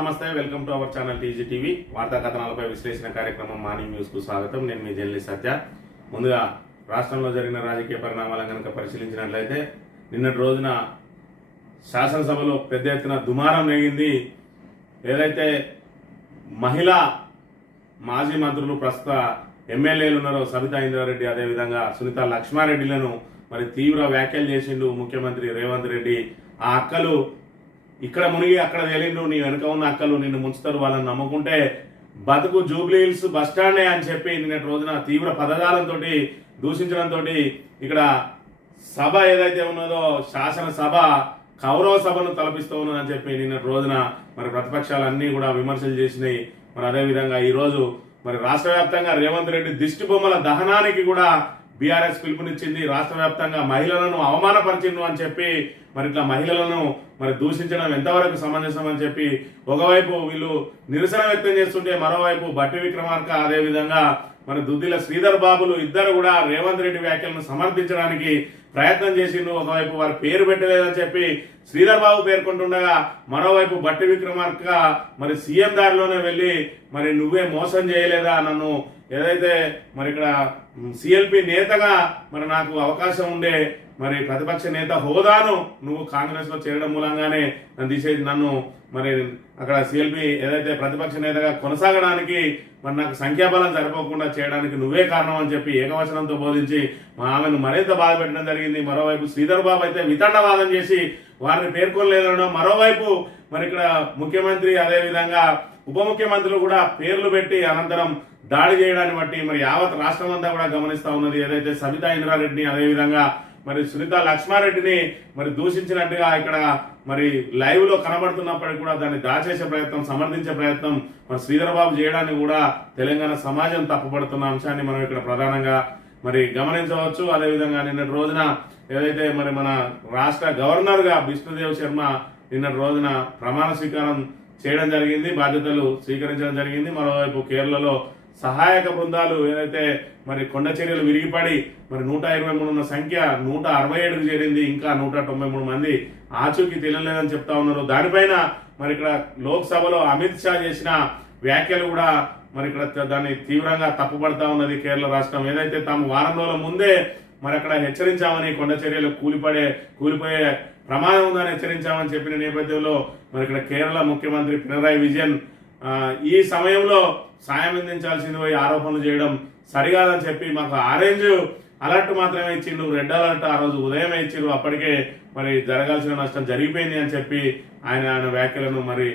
నమస్తే, welcome to our channel TG TV. వార్తా కథనాలపై విశ్లేషణ కార్యక్రమం మార్నింగ్ న్యూస్ కు స్వాగతం. నేను మీ జర్నలిస్ట్ సత్య. ముందుగా రాష్ట్రంలో జరిగిన రాజకీయ పరిణామాలను కనుక పరిశీలించినట్లయితే నిన్నటి రోజున శాసనసభలో పెద్ద ఎత్తున దుమారం నెగింది. ఏదైతే మహిళా మాజీ మంత్రులు ప్రస్తుత ఎమ్మెల్యేలు ఉన్నారో సబితా ఇంద్రారెడ్డి, అదేవిధంగా సునీత లక్ష్మారెడ్డిలను మరి తీవ్ర వ్యాఖ్యలు చేసిండు ముఖ్యమంత్రి రేవంత్ రెడ్డి. ఆ అక్కలు ఇక్కడ మునిగి అక్కడ తేలిండు, నీ వెనుక ఉన్న అక్కలు నిన్ను ముంచుతారు, వాళ్ళని నమ్ముకుంటే బతుకు జూబ్లీ హిల్స్ బస్టాండే అని చెప్పి నిన్నటి రోజున తీవ్ర పదజాలంతో దూషించడంతో ఇక్కడ సభ ఏదైతే ఉన్నదో శాసనసభ కౌరవ సభను తలపిస్తూ ఉన్నదని చెప్పి నిన్నటి రోజున మరి ప్రతిపక్షాలన్నీ కూడా విమర్శలు చేసినాయి. మరి అదేవిధంగా ఈరోజు మరి రాష్ట్ర వ్యాప్తంగా రేవంత్ రెడ్డి దిష్టి బొమ్మల దహనానికి కూడా బీఆర్ఎస్ పిలుపునిచ్చింది. రాష్ట్ర వ్యాప్తంగా మహిళలను అవమానపరిచిండు అని చెప్పి మరి ఇట్లా మహిళలను మరి దూషించడం ఎంతవరకు సమంజసం అని చెప్పి ఒకవైపు వీళ్ళు నిరసన వ్యక్తం చేస్తుంటే మరోవైపు బట్టి విక్రమార్క అదేవిధంగా మరి దుద్దిల శ్రీధర్ బాబులు ఇద్దరు కూడా రేవంత్ రెడ్డి వ్యాఖ్యలను సమర్థించడానికి ప్రయత్నం చేసిండు. ఒకవైపు వారి పేరు పెట్టలేదని చెప్పి శ్రీధర్ బాబు పేర్కొంటుండగా మరోవైపు బట్టి విక్రమార్క మరి సీఎం దారిలోనే వెళ్ళి మరి నువ్వే మోసం చేయలేదా నన్ను, ఏదైతే మరి ఇక్కడ సిఎల్పి నేతగా మరి నాకు అవకాశం ఉండే మరి ప్రతిపక్ష నేత హోదాను నువ్వు కాంగ్రెస్ లో చేరడం మూలంగానే నన్ను మరి అక్కడ సిఎల్పి ఏదైతే ప్రతిపక్ష నేతగా కొనసాగడానికి మరి నాకు సంఖ్యాబలం సరిపోకుండా చేయడానికి నువ్వే కారణం అని చెప్పి ఏకవచనంతో బోధించి ఆమెను మరింత బాధ పెట్టడం జరిగింది. మరోవైపు శ్రీధర్ బాబు అయితే వితండవాదం చేసి వారిని పేర్కొనలేదనడం, మరోవైపు మరి ఇక్కడ ముఖ్యమంత్రి అదేవిధంగా ఉప ముఖ్యమంత్రులు కూడా పేర్లు పెట్టి అనంతరం దాడి చేయడాన్ని బట్టి మరి యావత్ రాష్ట్రం అంతా కూడా గమనిస్తా ఉన్నది. ఏదైతే సబితా ఇంద్రారెడ్డిని అదేవిధంగా మరి సునీత లక్ష్మారెడ్డిని మరి దూషించినట్టుగా ఇక్కడ మరి లైవ్ లో కనబడుతున్నప్పటికీ కూడా దాన్ని దాచేసే ప్రయత్నం, సమర్థించే ప్రయత్నం మరి శ్రీధర్ బాబు చేయడానికి కూడా తెలంగాణ సమాజం తప్పుపడుతున్న అంశాన్ని మనం ఇక్కడ ప్రధానంగా మరి గమనించవచ్చు. అదేవిధంగా నిన్నటి రోజున ఏదైతే మరి మన రాష్ట్ర గవర్నర్ గా బిష్ణుదేవ్ శర్మ నిన్నటి రోజున ప్రమాణ స్వీకారం చేయడం జరిగింది, బాధ్యతలు స్వీకరించడం జరిగింది. మరోవైపు కేరళలో సహాయక బృందాలు ఏదైతే మరి కొండ చర్యలు విరిగిపడి మరి 123 ఉన్న సంఖ్య 167కు చేరింది. ఇంకా 193 మంది ఆచూకీ తెలియలేదని చెప్తా ఉన్నారు. దానిపైన మరి ఇక్కడ లోక్సభలో అమిత్ షా చేసిన వ్యాఖ్యలు కూడా మరి ఇక్కడ దాన్ని తీవ్రంగా తప్పుపడతా ఉన్నది కేరళ రాష్ట్రం. ఏదైతే తాము వారం రోజుల ముందే మరి అక్కడ హెచ్చరించామని, కొండ చర్యలు కూలిపోయే ప్రమాదం ఉందని హెచ్చరించామని చెప్పిన నేపథ్యంలో మరి ఇక్కడ కేరళ ముఖ్యమంత్రి పినరాయి విజయన్ ఈ సమయంలో సాయం అందించాల్సింది పోయి ఆరోపణలు చేయడం సరికాదని చెప్పి మాకు ఆరెంజ్ అలర్ట్ మాత్రమే ఇచ్చిండు, రెడ్ అలర్ట్ ఆ రోజు ఉదయమే ఇచ్చిండు, అప్పటికే మరి జరగాల్సిన నష్టం జరిగిపోయింది అని చెప్పి ఆయన వ్యాఖ్యలను మరి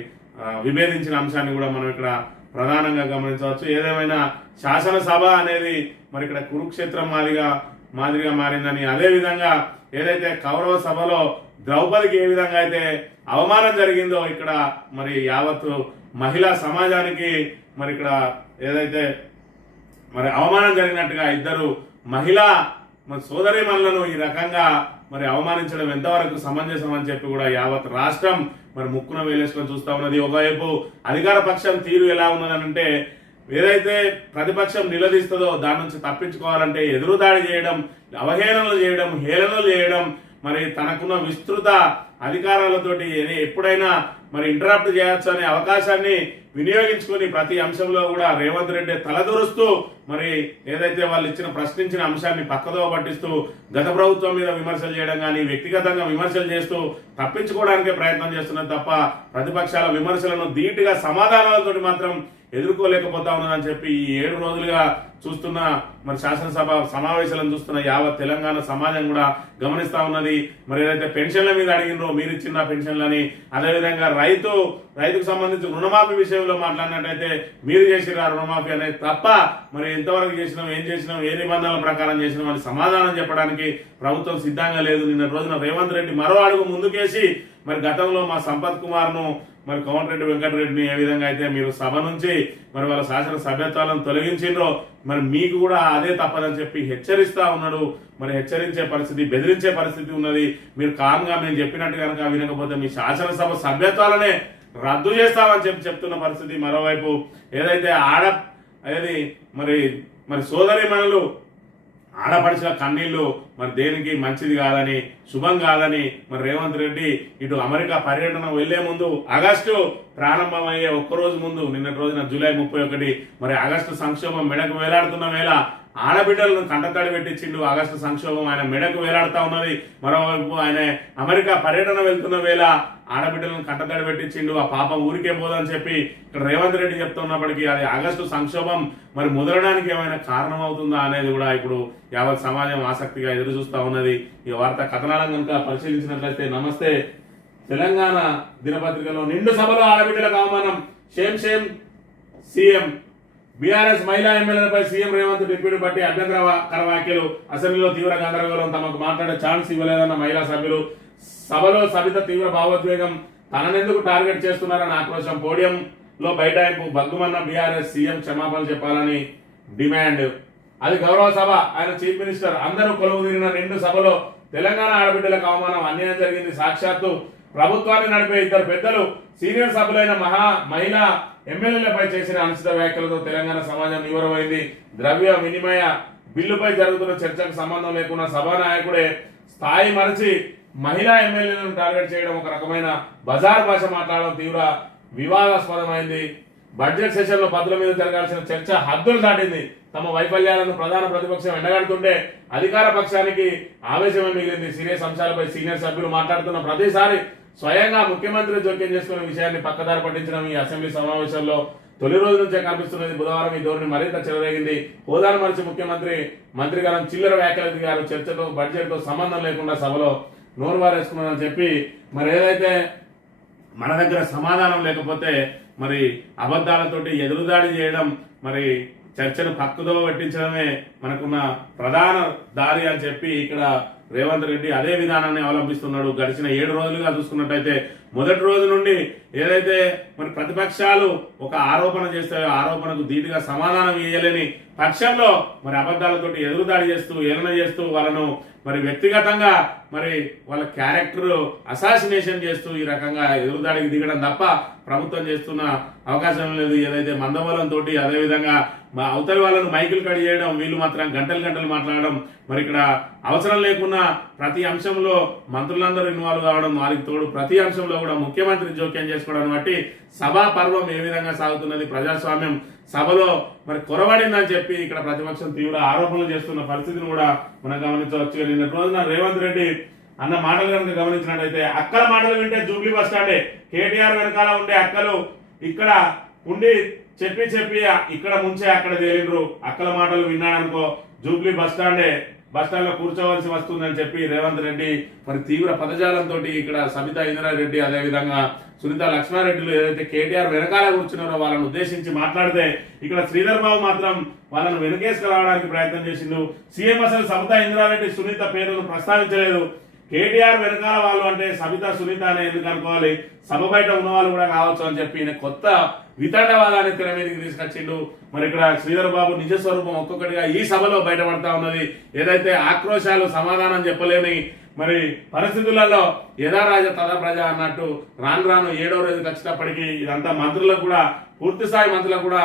విభేదించిన అంశాన్ని కూడా మనం ఇక్కడ ప్రధానంగా గమనించవచ్చు. ఏదేమైనా శాసనసభ అనేది మరి ఇక్కడ కురుక్షేత్రం మాదిరిగా మారిందని, అదేవిధంగా ఏదైతే కౌరవ సభలో ద్రౌపదికి ఏ విధంగా అయితే అవమానం జరిగిందో ఇక్కడ మరి యావత్ మహిళా సమాజానికి మరి ఇక్కడ ఏదైతే మరి అవమానం జరిగినట్టుగా ఇద్దరు మహిళా సోదరీమణులను ఈ రకంగా మరి అవమానించడం ఎంతవరకు సమంజసం అని చెప్పి కూడా యావత్ రాష్ట్రం మరి ముక్కున వేలేసుకొని చూస్తా ఉన్నది. ఒకవైపు అధికార పక్షం తీరు ఎలా ఉన్నదనంటే ఏదైతే ప్రతిపక్షం నిలదీస్తుందో దాని నుంచి తప్పించుకోవాలంటే ఎదురుదాడి చేయడం, అవహేళనలు చేయడం, హేళనలు చేయడం, మరి తనకున్న విస్తృత అధికారాలతోటి ఎప్పుడైనా మరి ఇంటరప్ట్ చేయొచ్చు అనే అవకాశాన్ని వినియోగించుకుని ప్రతి అంశంలో కూడా రేవంత్ రెడ్డి తలదూరుస్తూ మరి ఏదైతే వాళ్ళు ప్రశ్నించిన అంశాన్ని పక్కదో పట్టిస్తూ గత ప్రభుత్వం మీద విమర్శలు చేయడం కానీ వ్యక్తిగతంగా విమర్శలు చేస్తూ తప్పించుకోవడానికే ప్రయత్నం చేస్తున్నది తప్ప ప్రతిపక్షాల విమర్శలను ధీటుగా సమాధానాలతోటి మాత్రం ఎదుర్కోలేకపోతా ఉన్నదని చెప్పి ఈ 7 రోజులుగా చూస్తున్న మరి శాసనసభ సమావేశాలను చూస్తున్న యావత్ తెలంగాణ సమాజం కూడా గమనిస్తా ఉన్నది. మరి ఏదైతే పెన్షన్ల మీద అడిగినో మీరు ఇచ్చిన పెన్షన్లని, అదేవిధంగా రైతుకు సంబంధించి రుణమాఫీ విషయంలో మాట్లాడినట్టయితే మీరు చేసిన రుణమాఫీ అనేది తప్ప మరి ఎంతవరకు చేసినాం, ఏం చేసినాం, ఏ నిబంధనల ప్రకారం చేసినాం అని సమాధానం చెప్పడానికి ప్రభుత్వం సిద్ధంగా లేదు. నిన్న రోజున రేవంత్ రెడ్డి మరో అడుగు ముందుకేసి మరి గతంలో మా సంపత్ కుమార్ను మరి కోమటిరెడ్డి వెంకటరెడ్డిని ఏ విధంగా అయితే మీరు సభ నుంచి మరి వాళ్ళ శాసన సభ్యత్వాలను తొలగించిండ్రో మరి మీకు కూడా అదే తప్పదని చెప్పి హెచ్చరిస్తా ఉన్నాడు. మరి హెచ్చరించే పరిస్థితి, బెదిరించే పరిస్థితి ఉన్నది. మీరు కామ్గా మేము చెప్పినట్టు కనుక వినకపోతే మీ శాసనసభ సభ్యత్వాలనే రద్దు చేస్తామని చెప్తున్న పరిస్థితి. మరోవైపు ఏదైతే మరి సోదరిమణులు ఆడపడుచుల కన్నీళ్లు మరి దేనికి మంచిది కాదని, శుభం కాదని మరి రేవంత్ రెడ్డి ఇటు అమెరికా పర్యటన వెళ్లే ముందు ఆగస్టు ప్రారంభమయ్యే ఒక్కరోజు ముందు నిన్నటి రోజున జూలై 31 మరి ఆగస్టు సంక్షోభం మెడకు వేలాడుతున్న వేళ ఆడబిడ్డలను కంటతడి పెట్టించిండు. ఆగస్టు సంక్షోభం ఆయన మెడకు వేలాడుతా ఉన్నది. మరోవైపు ఆయన అమెరికా పర్యటన వెళ్తున్న వేళ ఆడబిడ్డలను కంటతడి పెట్టించిండు. ఆ పాపం ఊరికే పోదని చెప్పి ఇక్కడ రేవంత్ రెడ్డి చెప్తున్నప్పటికీ అది ఆగస్టు సంక్షోభం మరి ముదరడానికి ఏమైనా కారణం అవుతుందా అనేది కూడా ఇప్పుడు యావత్ సమాజం ఆసక్తిగా ఎదురు చూస్తా ఉన్నది. ఈ వార్తా కథనాలను కనుక పరిశీలించినట్లయితే, నమస్తే తెలంగాణ దినపత్రికలో నిండు సభలో ఆడబిడ్డలకు అవమానం, షేమ్ షేమ్ సీఎం, బీఆర్ఎస్ మహిళా ఎమ్మెల్యేలపై సీఎం రేవంత్ డిప్యూటీ బట్టి అభ్యంతరకర వ్యాఖ్యలు, అసెంబ్లీలో తీవ్ర గందరగోళం, తమకు మాట్లాడే ఛాన్స్ ఇవ్వలేదన్న మహిళా సభ్యులు, సభలో సబిత తీవ్ర భావోద్వేగం, తననెందుకు టార్గెట్ చేస్తున్నారని ఆక్రోశం, పోడియంలో బైఠాయింపు, బగ్గుమన్న బీఆర్ఎస్, సీఎం క్షమాపణ చెప్పాలని డిమాండ్. అది గౌరవ సభ, ఆయన చీఫ్ మినిస్టర్, అందరూ కొలువు తీరిన నిండు సభలో తెలంగాణ ఆడబిడ్డలకు అవమానం, అన్యాయం జరిగింది. సాక్షాత్తు ప్రభుత్వాన్ని నడిపే ఇద్దరు పెద్దలు సీనియర్ సభ్యులైన మహిళా ఎమ్మెల్యేలపై చేసిన అనుచిత వ్యాఖ్యలతో తెలంగాణ సమాజం నివరమైంది. ద్రవ్య వినిమయ బిల్లుపై జరుగుతున్న చర్చకు సంబంధం లేకుండా సభానాయకుడే స్థాయి మరచి మహిళా ఎమ్మెల్యేలను టార్గెట్ చేయడం, ఒక రకమైన బజార్ భాష మాట్లాడడం తీవ్ర వివాదాస్పదమైంది. బడ్జెట్ సెషన్ లో పదుల మీద జరగాల్సిన చర్చ హద్దులు దాటింది. తమ వైఫల్యాలను ప్రధాన ప్రతిపక్షం ఎండగడుతుంటే అధికార పక్షానికి ఆవేశమే మిగిలింది. సీరియస్ అంశాలపై సీనియర్ సభ్యులు మాట్లాడుతున్న ప్రతిసారి స్వయంగా ముఖ్యమంత్రి జోక్యం చేసుకున్న విషయాన్ని పక్కదారి పట్టించడం ఈ అసెంబ్లీ సమావేశంలో తొలి రోజు నుంచే కనిపిస్తున్నది. బుధవారం ఈ ధోరణి మరింత చెలరేగింది. హోదాను మరిచి ముఖ్యమంత్రి మంత్రిగారం చిల్లర వ్యాఖ్యలు దిగారు. చర్చతో బడ్జెట్ తో సంబంధం లేకుండా సభలో నోరు వారేసుకున్నారని చెప్పి మరి ఏదైతే మన దగ్గర సమాధానం లేకపోతే మరి అబద్ధాలతోటి ఎదురుదాడి చేయడం, మరి చర్చను పక్కదో పట్టించడమే మనకున్న ప్రధాన దారి అని చెప్పి ఇక్కడ రేవంత్ రెడ్డి అదే విధానాన్ని అవలంబిస్తున్నాడు. గడిచిన 7 రోజులుగా చూసుకున్నట్టయితే మొదటి రోజు నుండి ఏదైతే మరి ప్రతిపక్షాలు ఒక ఆరోపణ చేస్తాయో ఆరోపణకు ధీటుగా సమాధానం ఇయ్యలేని పక్షంలో మరి అబద్ధాలతోటి ఎదురుదాడి చేస్తూ ఏలన చేస్తూ వాళ్ళను మరి వ్యక్తిగతంగా మరి వాళ్ళ క్యారెక్టర్ అసాసినేషన్ చేస్తూ ఈ రకంగా ఎదురుదాడికి దిగడం తప్ప ప్రభుత్వం చేస్తున్న అవకాశం లేదు. ఏదైతే మందబలంతో అదేవిధంగా అవతలి వాళ్ళను మైకులు కడి చేయడం, వీళ్ళు మాత్రం గంటలు మాట్లాడడం, మరి ఇక్కడ అవసరం లేకున్నా ప్రతి అంశంలో మంత్రులందరూ ఇన్వాల్వ్ కావడం, వారికి తోడు ప్రతి అంశంలో కూడా ముఖ్యమంత్రి జోక్యం చేసుకోవడం బట్టి సభా పర్వం ఏ విధంగా సాగుతున్నది, ప్రజాస్వామ్యం సభలో మరి కొరబడిందని చెప్పి ఇక్కడ ప్రతిపక్షం తీవ్ర ఆరోపణలు చేస్తున్న పరిస్థితిని కూడా మనం గమనించవచ్చు. నిన్న రోజున రేవంత్ రెడ్డి అన్న మాటలు కనుక గమనించినట్టయితే, అక్కల మాటలు వింటే జూబ్లీ బస్ స్టాండే, కేటీఆర్ వెనకాల ఉండే అక్కలు ఇక్కడ ఉండి చెప్పి ఇక్కడ ముంచే అక్కడ తేలిండ్రు, అక్కల మాటలు విన్నాడనుకో జూబ్లీ బస్ స్టాండ్ లో కూర్చోవలసి వస్తుందని చెప్పి రేవంత్ రెడ్డి మరి తీవ్ర పదజాలంతో ఇక్కడ సబితా ఇంద్రారెడ్డి అదేవిధంగా సునీత లక్ష్మారెడ్డిలు ఏదైతే కేటీఆర్ వెనకాల కూర్చున్నారో వాళ్ళని ఉద్దేశించి మాట్లాడితే ఇక్కడ శ్రీధర్ బాబు మాత్రం వాళ్ళను వెనుకేసుకురావడానికి ప్రయత్నం చేసిండు. సీఎం అసలు సబితా ఇంద్రారెడ్డి సునీత పేరును ప్రస్తావించలేదు. కేటీఆర్ వెనకాల వాళ్ళు అంటే సబితా సునీత అనే ఎందుకు అనుకోవాలి, సభ బయట ఉన్న వాళ్ళు కూడా కావచ్చు అని చెప్పి కొత్త వితండవాదాన్ని తెర మీదకి తీసుకొచ్చిండు. మరి ఇక్కడ శ్రీధర్ బాబు నిజ స్వరూపం ఒక్కొక్కటిగా ఈ సభలో బయటపడతా ఉన్నది. ఏదైతే ఆక్రోశాలు సమాధానం చెప్పలేని మరి పరిస్థితులలో యథా రాజ తదా ప్రజ అన్నట్టు రాను 7వ రోజుకి వచ్చేటప్పటికి ఇదంతా మంత్రులకు కూడా పూర్తి స్థాయి మంత్రులకు కూడా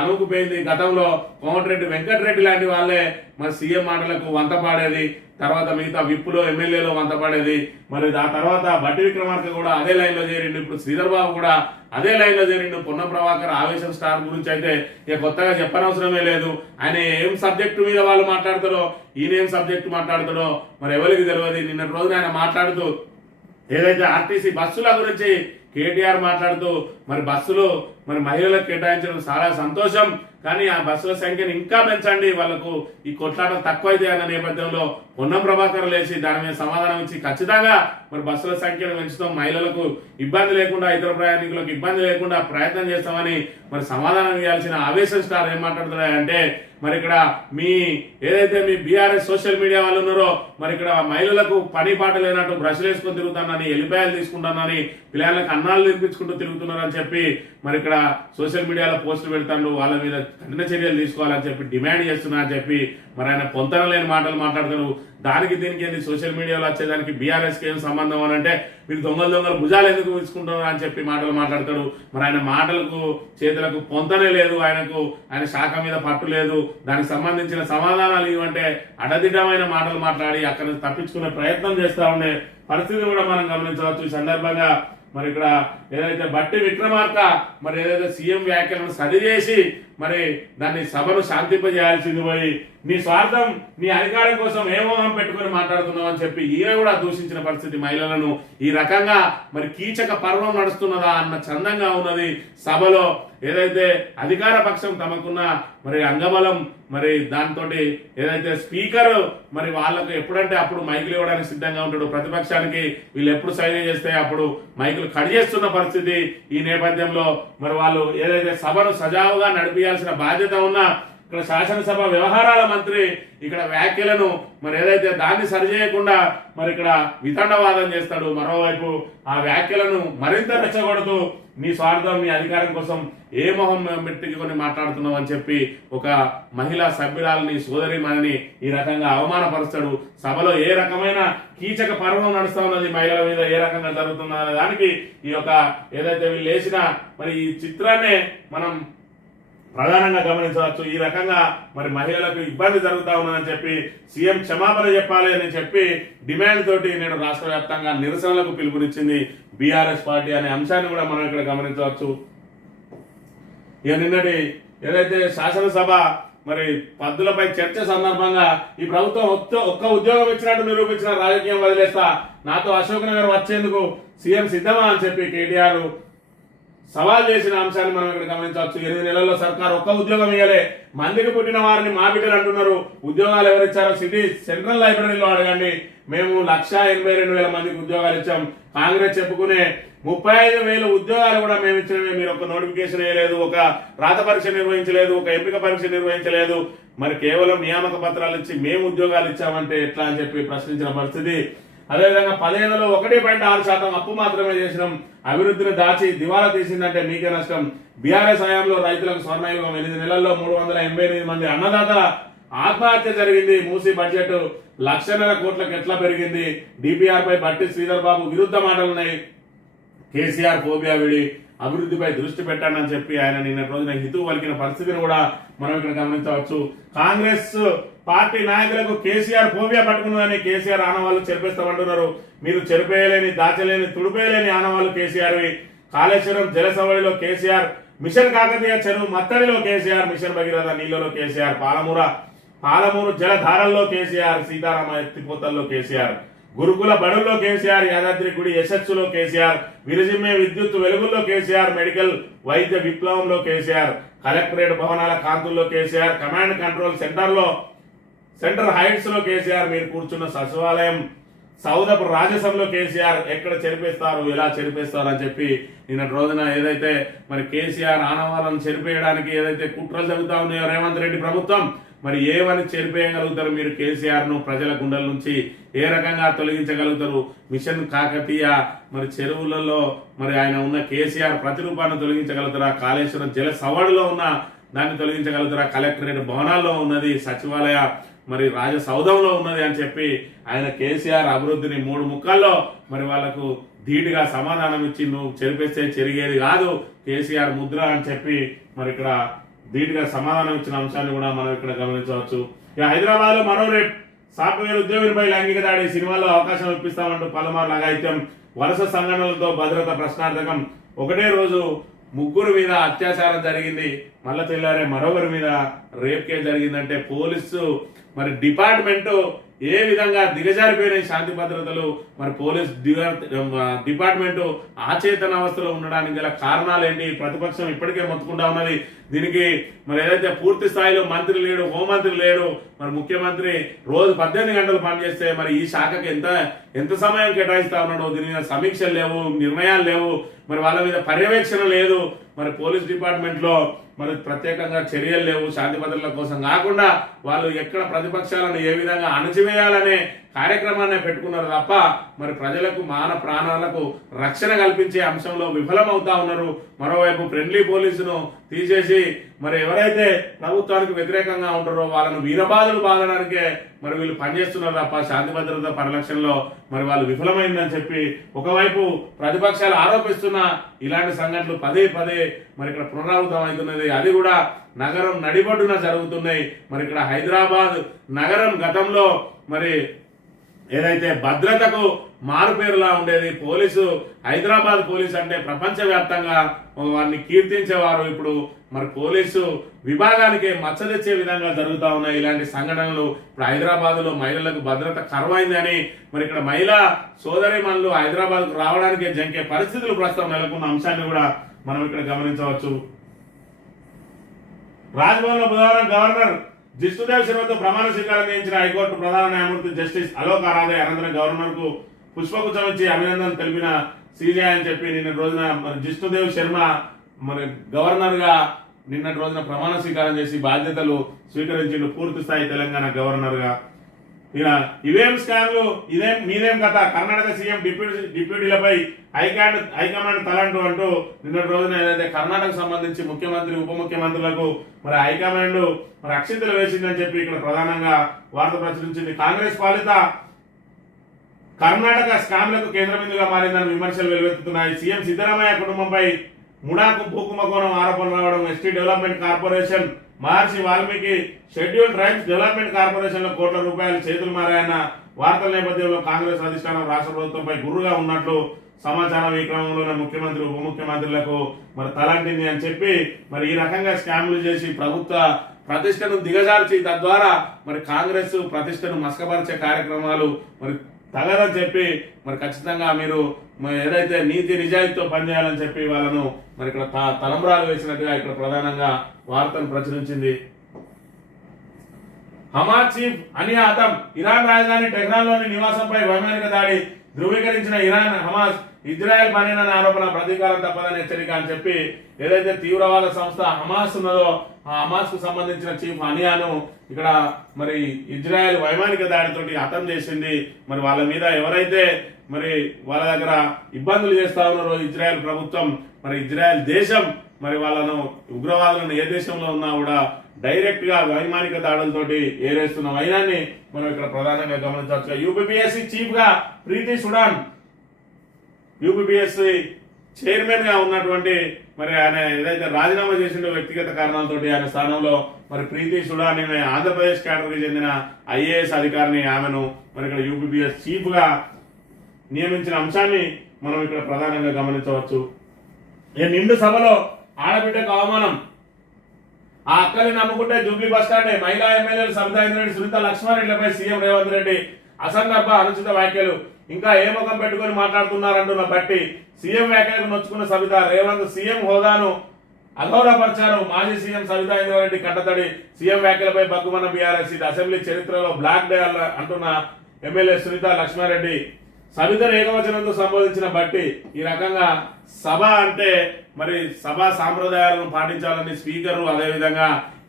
అనుకుపోయింది. గతంలో కోమటిరెడ్డి వెంకటరెడ్డి లాంటి వాళ్ళే మరి సీఎం మాటలకు వంత పాడేది, తర్వాత మిగతా విప్పులో ఎమ్మెల్యేలో వంత పడేది. మరి ఆ తర్వాత బట్టి విక్రమార్క కూడా అదే లైన్ లో చేరిండు, ఇప్పుడు శ్రీధర్ బాబు కూడా అదే లైన్ లో చేరిండు. పొన్నం ప్రభాకర్ ఆవేశం స్టార్ గురించి అయితే ఇక కొత్తగా చెప్పనవసరమే లేదు. ఆయన ఏం సబ్జెక్టు మీద వాళ్ళు మాట్లాడతారో, ఈయన ఏం సబ్జెక్టు మాట్లాడతాడో మరి ఎవరికి తెలియదు. నిన్నటి రోజున ఆయన మాట్లాడుతూ ఏదైతే ఆర్టీసీ బస్సుల గురించి కేటీఆర్ మాట్లాడుతూ మరి బస్సులు మరి మహిళలకు కేటాయించడం చాలా సంతోషం, కానీ ఆ బస్సుల సంఖ్యను ఇంకా పెంచండి, వాళ్ళకు ఈ కొట్లాట తక్కువైతే అన్న నేపథ్యంలో పొన్నం ప్రభాకర్ లేచి దాని మీద సమాధానం ఇచ్చి ఖచ్చితంగా మరి బస్సుల సంఖ్యను పెంచుతాం, మహిళలకు ఇబ్బంది లేకుండా ఇతర ప్రయాణికులకు ఇబ్బంది లేకుండా ప్రయత్నం చేస్తామని మరి సమాధానం ఇవ్వాల్సిన ఆవేశం స్టార్ ఏం మాట్లాడుతున్నాయంటే మరి ఇక్కడ మీ ఏదైతే మీ బీఆర్ఎస్ సోషల్ మీడియా వాళ్ళు ఉన్నారో మరి ఇక్కడ మహిళలకు పని పాట లేనట్టు బ్రష్లు వేసుకొని తిరుగుతానని, ఎల్లిపాయలు తీసుకుంటానని, పిల్లలకు అన్నాలు తినిపించుకుంటూ తిరుగుతున్నారని చెప్పి మరి ఇక్కడ సోషల్ మీడియాలో పోస్టులు పెడతాను, వాళ్ళ మీద కఠిన చర్యలు తీసుకోవాలని చెప్పి డిమాండ్ చేస్తున్నా అని చెప్పి మరి ఆయన పొంతన లేని మాటలు మాట్లాడతారు. దానికి దీనికి ఏంది, సోషల్ మీడియాలో వచ్చేదానికి బీఆర్ఎస్కి ఏం సంబంధం అని అంటే మీరు దొంగలు భుజాలు ఎందుకు తీసుకుంటున్నారు అని చెప్పి మాటలు మాట్లాడతాడు. మరి ఆయన మాటలకు చేతులకు పొంతనే లేదు, ఆయన శాఖ మీద పట్టు లేదు. దానికి సంబంధించిన సమాధానాలు ఇవ్వంటే అడదిడ్డమైన మాటలు మాట్లాడి అక్కడ నుంచి తప్పించుకునే ప్రయత్నం చేస్తా ఉండే పరిస్థితి కూడా మనం గమనించవచ్చు. ఈ సందర్భంగా మరి ఇక్కడ ఏదైతే బట్టి విక్రమార్క మరి ఏదైతే సీఎం వ్యాఖ్యలను సరిచేసి మరి దాన్ని సభను శాంతింపజేయాల్సింది పోయి నీ స్వార్థం నీ అధికారం కోసం ఏమోహం పెట్టుకుని మాట్లాడుతున్నావు అని చెప్పి ఈయన కూడా దూషించిన పరిస్థితి మహిళలను. ఈ రకంగా మరి కీచక పర్వం నడుస్తున్నదా అన్న చందంగా ఉన్నది సభలో. ఏదైతే అధికార పక్షం తమకున్న మరి అంగబలం మరి దాంతో ఏదైతే స్పీకర్ మరి వాళ్ళకు ఎప్పుడంటే అప్పుడు మైకులు ఇవ్వడానికి సిద్ధంగా ఉంటాడు, ప్రతిపక్షానికి వీళ్ళు ఎప్పుడు సైన్ చేస్తే అప్పుడు మైకులు కట్ చేస్తున్న పరిస్థితి. ఈ నేపథ్యంలో మరి వాళ్ళు ఏదైతే సభను సజావుగా నడిపించాల్సిన బాధ్యత ఉన్నా ఇక్కడ శాసనసభ వ్యవహారాల మంత్రి ఇక్కడ వ్యాఖ్యలను మరి ఏదైతే దాన్ని సరిచేయకుండా మరి ఇక్కడ వితండవాదం చేస్తాడు. మరోవైపు ఆ వ్యాఖ్యలను మరింత రెచ్చగొడుతూ నీ స్వార్థం నీ అధికారం కోసం ఏ మొహం పెట్టుకొని మాట్లాడుతున్నావు అని చెప్పి ఒక మహిళా సభ్యురాలని సోదరిమణిని ఈ రకంగా అవమానపరుస్తాడు. సభలో ఏ రకమైన కీచక పర్వం నడుస్తా ఉన్నది, మహిళల మీద ఏ రకంగా జరుగుతున్నది దానికి ఈ యొక్క ఏదైతే వీళ్ళు వేసిన మరి ఈ చిత్రాన్నే మనం ప్రధానంగా గమనించవచ్చు. ఈ రకంగా మరి మహిళలకు ఇబ్బంది జరుగుతా ఉన్నదని చెప్పి సీఎం క్షమాపణ చెప్పాలి అని చెప్పి డిమాండ్ తోటి నేడు రాష్ట్ర వ్యాప్తంగా నిరసనలకు పిలుపునిచ్చింది బీఆర్ఎస్ పార్టీ అనే అంశాన్ని కూడా మనం ఇక్కడ గమనించవచ్చు. ఇక నిన్నటి ఏదైతే శాసనసభ మరి పద్దులపై చర్చ సందర్భంగా ఈ ప్రభుత్వం ఒక్క ఉద్యోగం ఇచ్చినట్టు నిరూపించిన రాజకీయం వదిలేస్తా, నాతో అశోక్ నగర్ వచ్చేందుకు సీఎం సిద్ధమా అని చెప్పి కేటీఆర్ సవాల్ చేసిన అంశాన్ని మనం ఇక్కడ గమనించవచ్చు. 8 నెలల్లో సర్కార్ ఒక్క ఉద్యోగం ఇవ్వలే, మందికి పుట్టిన వారిని మా బిడ్డలు అంటున్నారు. ఉద్యోగాలు ఎవరిచ్చారో సిటీ సెంట్రల్ లైబ్రరీలో అడగండి. మేము 1,82,000 మందికి ఉద్యోగాలు ఇచ్చాం. కాంగ్రెస్ చెప్పుకునే 35,000 ఉద్యోగాలు కూడా మేము ఇచ్చినవి. మీరు ఒక నోటిఫికేషన్ వేయలేదు, ఒక రాత పరీక్ష నిర్వహించలేదు, ఒక ఎంపిక పరీక్ష నిర్వహించలేదు. మరి కేవలం నియామక పత్రాలు ఇచ్చి మేము ఉద్యోగాలు ఇచ్చామంటే ఎట్లా అని చెప్పి ప్రశ్నించిన పరిస్థితి. అదేవిధంగా 10 ఏళ్లలో 1.6% అప్పు మాత్రమే చేసినాం, అభివృద్ధిని దాచి దివాలా తీసిందంటే మీకే నష్టం. బీఆర్ఎస్ హయాంలో రైతులకు స్వర్ణయుగం, 8 నెలల్లో 388 మంది అన్నదాతల ఆత్మహత్య జరిగింది. మూసీ బడ్జెట్ 1,00,000 కోట్లకు ఎట్లా పెరిగింది. డిపిఆర్ పై బట్టి శ్రీధర్ బాబు విరుద్ధ మాటలున్నాయి. కేసీఆర్ ఫోబియా విడి అభివృద్ధిపై దృష్టి పెట్టండి అని చెప్పి ఆయన నిన్న రోజున హితవు పలికిన పరిస్థితిని కూడా మనం ఇక్కడ గమనించవచ్చు. కాంగ్రెస్ పార్టీ నాయకులకు కేసీఆర్ ఫోబియా పట్టుకున్నదని కేసీఆర్ ఆనవాళ్లు చెరిపేస్తామంటున్నారు. మీరు చెరిపేయలేని, దాచలేని, తుడిపేయలేని ఆనవాళ్లు కేసీఆర్. కాళేశ్వరం జలసవళిలో కేసీఆర్, మిషన్ కాకతీయ చెరువు మత్తడిలో కేసీఆర్, మిషన్ భగీరథ నీళ్లలో కేసీఆర్, పాలమూరు జలధారల్లో కేసీఆర్, సీతారామ ఎత్తిపోతల్లో కేసీఆర్, గురుకుల బడుల్లో కేసీఆర్, యాదాద్రి గుడి యశస్సులో కేసీఆర్, విరజిమ్మే విద్యుత్ వెలుగుల్లో కేసీఆర్, మెడికల్ వైద్య విప్లవంలో కేసీఆర్, కలెక్టరేట్ భవనాల కాంతుల్లో KCR, command control centre heights లో కేసీఆర్, మీరు కూర్చున్న సచివాలయం సౌదపు రాజసంలో కేసీఆర్. ఎక్కడ చెరిపేస్తారు, ఎలా చెరిపేస్తారు అని చెప్పి నిన్న రోజున ఏదైతే మరి కేసీఆర్ ఆనవాళ్ళను చెరిపేయడానికి ఏదైతే కుట్రలు జరుగుతా ఉన్నాయో రేవంత్ రెడ్డి ప్రభుత్వం, మరి ఏమని చెరిపేయగలుగుతారు మీరు కేసీఆర్ ను ప్రజల గుండెల నుంచి ఏ రకంగా తొలగించగలుగుతారు? మిషన్ కాకతీయ మరి చెరువులలో మరి ఆయన ఉన్న కేసీఆర్ ప్రతిరూపాన్ని తొలగించగలుగుతారా? కాళేశ్వరం జల సవడిలో ఉన్న దాన్ని తొలగించగలుగుతారా? కలెక్టరేట్ భవనాల్లో ఉన్నది, సచివాలయ మరి రాజసౌధంలో ఉన్నది అని చెప్పి ఆయన కేసీఆర్ అభివృద్ధిని 3 ముక్కల్లో మరి వాళ్లకు ధీటుగా సమాధానం ఇచ్చి నువ్వు చెరిపేస్తే చెరిగేది కాదు కేసీఆర్ ముద్ర అని చెప్పి మరి ఇక్కడ ధీటుగా సమాధానం ఇచ్చిన అంశాన్ని కూడా మనం ఇక్కడ గమనించవచ్చు. ఇక హైదరాబాద్ లో మరో రేపు సాఫ్ట్వేర్ ఉద్యోగులపై లైంగిక దాడి, సినిమాల్లో అవకాశం ఇప్పిస్తామంటూ పలుమార్లు అఘాయిత్యం, వరుస సంఘటనలతో భద్రత ప్రశ్నార్థకం. ఒకటే రోజు 3 మీద అత్యాచారం జరిగింది, మళ్ళా తెల్లారే మరొకరి మీద రేప్ కేసు జరిగిందంటే పోలీసు మరి డిపార్ట్మెంట్ ఏ విధంగా దిగజారిపోయినాయి శాంతి భద్రతలు. మరి పోలీస్ డిపార్ట్మెంట్ ఆచేతన అవస్థలో ఉండడానికి గల కారణాలు ఏంటి? ప్రతిపక్షం ఇప్పటికే మొత్తుకుంటా ఉన్నది. దీనికి మరి ఏదైతే పూర్తి స్థాయిలో మంత్రి లేడు, హోంమంత్రి లేడు, మరి ముఖ్యమంత్రి రోజు 18 గంటలు పనిచేస్తే మరి ఈ శాఖకి ఎంత సమయం కేటాయిస్తా ఉన్నాడో దీని మీద సమీక్షలు లేవు, నిర్ణయాలు లేవు, మరి వాళ్ళ మీద పర్యవేక్షణ లేదు. మరి పోలీస్ డిపార్ట్మెంట్ లో మరి ప్రత్యేకంగా చర్యలు లేవు. శాంతి భద్రతల కోసం కాకుండా వాళ్ళు ఎక్కడ ప్రతిపక్షాలను ఏ విధంగా అణచివేయాలనే కార్యక్రమాన్ని పెట్టుకున్నారు తప్ప మరి ప్రజలకు మాన ప్రాణాలకు రక్షణ కల్పించే అంశంలో విఫలమవుతా ఉన్నారు. మరోవైపు ఫ్రెండ్లీ పోలీసును తీసేసి మరి ఎవరైతే ప్రభుత్వానికి వ్యతిరేకంగా ఉంటారో వాళ్ళను వీరబాదులు బాధడానికే మరి వీళ్ళు పనిచేస్తున్నారు తప్ప శాంతి భద్రత పరిరక్షణలో మరి వాళ్ళు విఫలమైందని చెప్పి ఒకవైపు ప్రతిపక్షాలు ఆరోపిస్తున్న ఇలాంటి సంఘటనలు పదే పదే మరి ఇక్కడ పునరావృతం అవుతున్నది. అది కూడా నగరం నడిబొడ్డున జరుగుతున్నాయి. మరి ఇక్కడ హైదరాబాద్ నగరం గతంలో మరి ఏదైతే భద్రతకు మారుపేరులా ఉండేది పోలీసు, హైదరాబాద్ పోలీసు అంటే ప్రపంచవ్యాప్తంగా వారిని కీర్తించేవారు. ఇప్పుడు మరి పోలీసు విభాగానికి మచ్చ తెచ్చే విధంగా జరుగుతూ ఉన్నాయి ఇలాంటి సంఘటనలు. ఇప్పుడు హైదరాబాద్ లో మహిళలకు భద్రత కరువైందని మరి ఇక్కడ మహిళా సోదరిమణులు హైదరాబాద్ కు రావడానికి జంకే పరిస్థితులు ప్రస్తుతం నెలకొన్న అంశాన్ని కూడా మనం ఇక్కడ గమనించవచ్చు. రాజ్భవన్ లో బుధవారం గవర్నర్ జిష్ణుదేవ్ శర్మతో ప్రమాణ స్వీకారం చేయించిన హైకోర్టు ప్రధాన న్యాయమూర్తి జస్టిస్ అలోక్ అరాధే అనంతరం గవర్నర్ కు పుష్పగుచ్చం ఇచ్చి అభినందనలు తెలిపిన సీజే అని చెప్పి నిన్నటి రోజున జిష్ణుదేవ్ శర్మ మరి గవర్నర్ గా నిన్నటి రోజున ప్రమాణ స్వీకారం చేసి బాధ్యతలు స్వీకరించిండు పూర్తి స్థాయి తెలంగాణ గవర్నర్ గా. ఇవేం స్కామ్లు, ఇదేం మీదేం కథ, కర్ణాటక సీఎం డిప్యూటీలపై హైకమాండ్ తలంటూ అంటూ నిన్నటి రోజున ఏదైతే కర్ణాటక సంబంధించి ముఖ్యమంత్రి ఉప ముఖ్యమంత్రులకు మరి హైకమాండ్ మరి అక్షింతలు వేసిందని చెప్పి ఇక్కడ ప్రధానంగా వార్త ప్రచురించింది. కాంగ్రెస్ పాలిత కర్ణాటక స్కామ్లకు కేంద్ర బిందుగా మారిందని విమర్శలు వెలువెత్తుతున్నాయి. సీఎం సిద్ధరామయ్య కుటుంబంపై ముడాకు భూకుంభకోణం ఆరోపణలు రావడం, ST development corporation, Maharshi Valmiki scheduled tribes development corporation లో కోట్ల రూపాయలు చేతులు మారాయన్న వార్తల నేపథ్యంలో కాంగ్రెస్ అధిష్టానం రాష్ట్ర ప్రభుత్వంపై గుర్రుగా ఉన్నట్లు సమాచారం. ఈ క్రమంలోనే ముఖ్యమంత్రి ఉప ముఖ్యమంత్రులకు మరి తలంటింది అని చెప్పి మరి ఈ రకంగా స్కామ్లు చేసి ప్రభుత్వ ప్రతిష్టను దిగజార్చి తద్వారా మరి కాంగ్రెస్ ప్రతిష్టను మస్కపరిచే కార్యక్రమాలు మరి తగదని చెప్పి మరి ఖచ్చితంగా మీరు ఏదైతే నీతి నిజాయితీతో పనిచేయాలని చెప్పి వాళ్ళను మరి ఇక్కడ తలంబ్రాలు వేసినట్టుగా ఇక్కడ ప్రధానంగా వార్తను ప్రచురించింది. హమాస్ చీఫ్ అనియా హతం, ఇరాన్ రాజధాని టెహ్రాన్లోని నివాసంపై వైమానిక దాడి ధృవీకరించిన ఇరాన్ హమాస్ ఇజ్రాయెల్ పనిన ఆరోపణ ప్రతీకారం తప్పదని హెచ్చరిక అని చెప్పి ఏదైతే తీవ్రవాద సంస్థ హమాస్ ఉన్నదో ఆ హమాస్ కు సంబంధించిన చీఫ్ అనియాను ఇక్కడ మరి ఇజ్రాయెల్ వైమానిక దాడితోటి హతం చేసింది. మరి వాళ్ళ మీద ఎవరైతే మరి వాళ్ళ దగ్గర ఇబ్బందులు చేస్తా ఉన్నారో ఇజ్రాయెల్ ప్రభుత్వం, మరి ఇజ్రాయెల్ దేశం మరి వాళ్ళను ఉగ్రవాదులను ఏ దేశంలో ఉన్నా కూడా డైరెక్ట్ గా వైమానిక దాడులతోటి ఏరేస్తున్న వైనాన్ని మనం ఇక్కడ ప్రధానంగా గమనించవచ్చు. యూపీపీఎస్సీ చీఫ్ గా ప్రీతి సుడాన్, యూపీపీఎస్సీ చైర్మన్ గా ఉన్నటువంటి మరి ఆయన ఏదైతే రాజీనామా చేసిండో వ్యక్తిగత కారణాలతోటి ఆయన స్థానంలో మరి ప్రీతి సుడాన్ ఆంధ్రప్రదేశ్ కేటగిరీకి చెందిన ఐఏఎస్ అధికారిని ఆమెను మరి ఇక్కడ యూపీపీఎస్ చీఫ్ గా నియమించిన అంశాన్ని మనం ఇక్కడ ప్రధానంగా గమనించవచ్చు. ఈ నిండు సభలో ఆడబిడ్డకు అవమానం, ఆ అక్కని నమ్ముకుంటే జూబ్లీ బస్టాండే, మహిళా ఎమ్మెల్యేలు సబితా ఇంద్రారెడ్డి, సునీత లక్ష్మారెడ్డిలపై సీఎం రేవంత్ రెడ్డి అసందర్భ అనుచిత వ్యాఖ్యలు. ఇంకా ఏ ముఖం పెట్టుకుని మాట్లాడుతున్నారంటున్న బట్టి సీఎం వ్యాఖ్యలకు నొచ్చుకున్న సబిత, రేవంత్ సీఎం హోదాను అగౌరవపరిచారు. మాజీ సీఎం సబితా ఇంద్రారెడ్డి కట్టతడి, సీఎం వ్యాఖ్యలపై బగ్గుమన్న బీఆర్ఎస్, ఇది అసెంబ్లీ చరిత్రలో బ్లాక్ డే అంటున్న ఎమ్మెల్యే సునీత లక్ష్మారెడ్డి. సబితను ఏకవచనంతో సంబోధించిన బట్టి ఈ రకంగా సభ అంటే మరి సభా సాంప్రదాయాలను పాటించాలని స్పీకరు అదేవిధంగా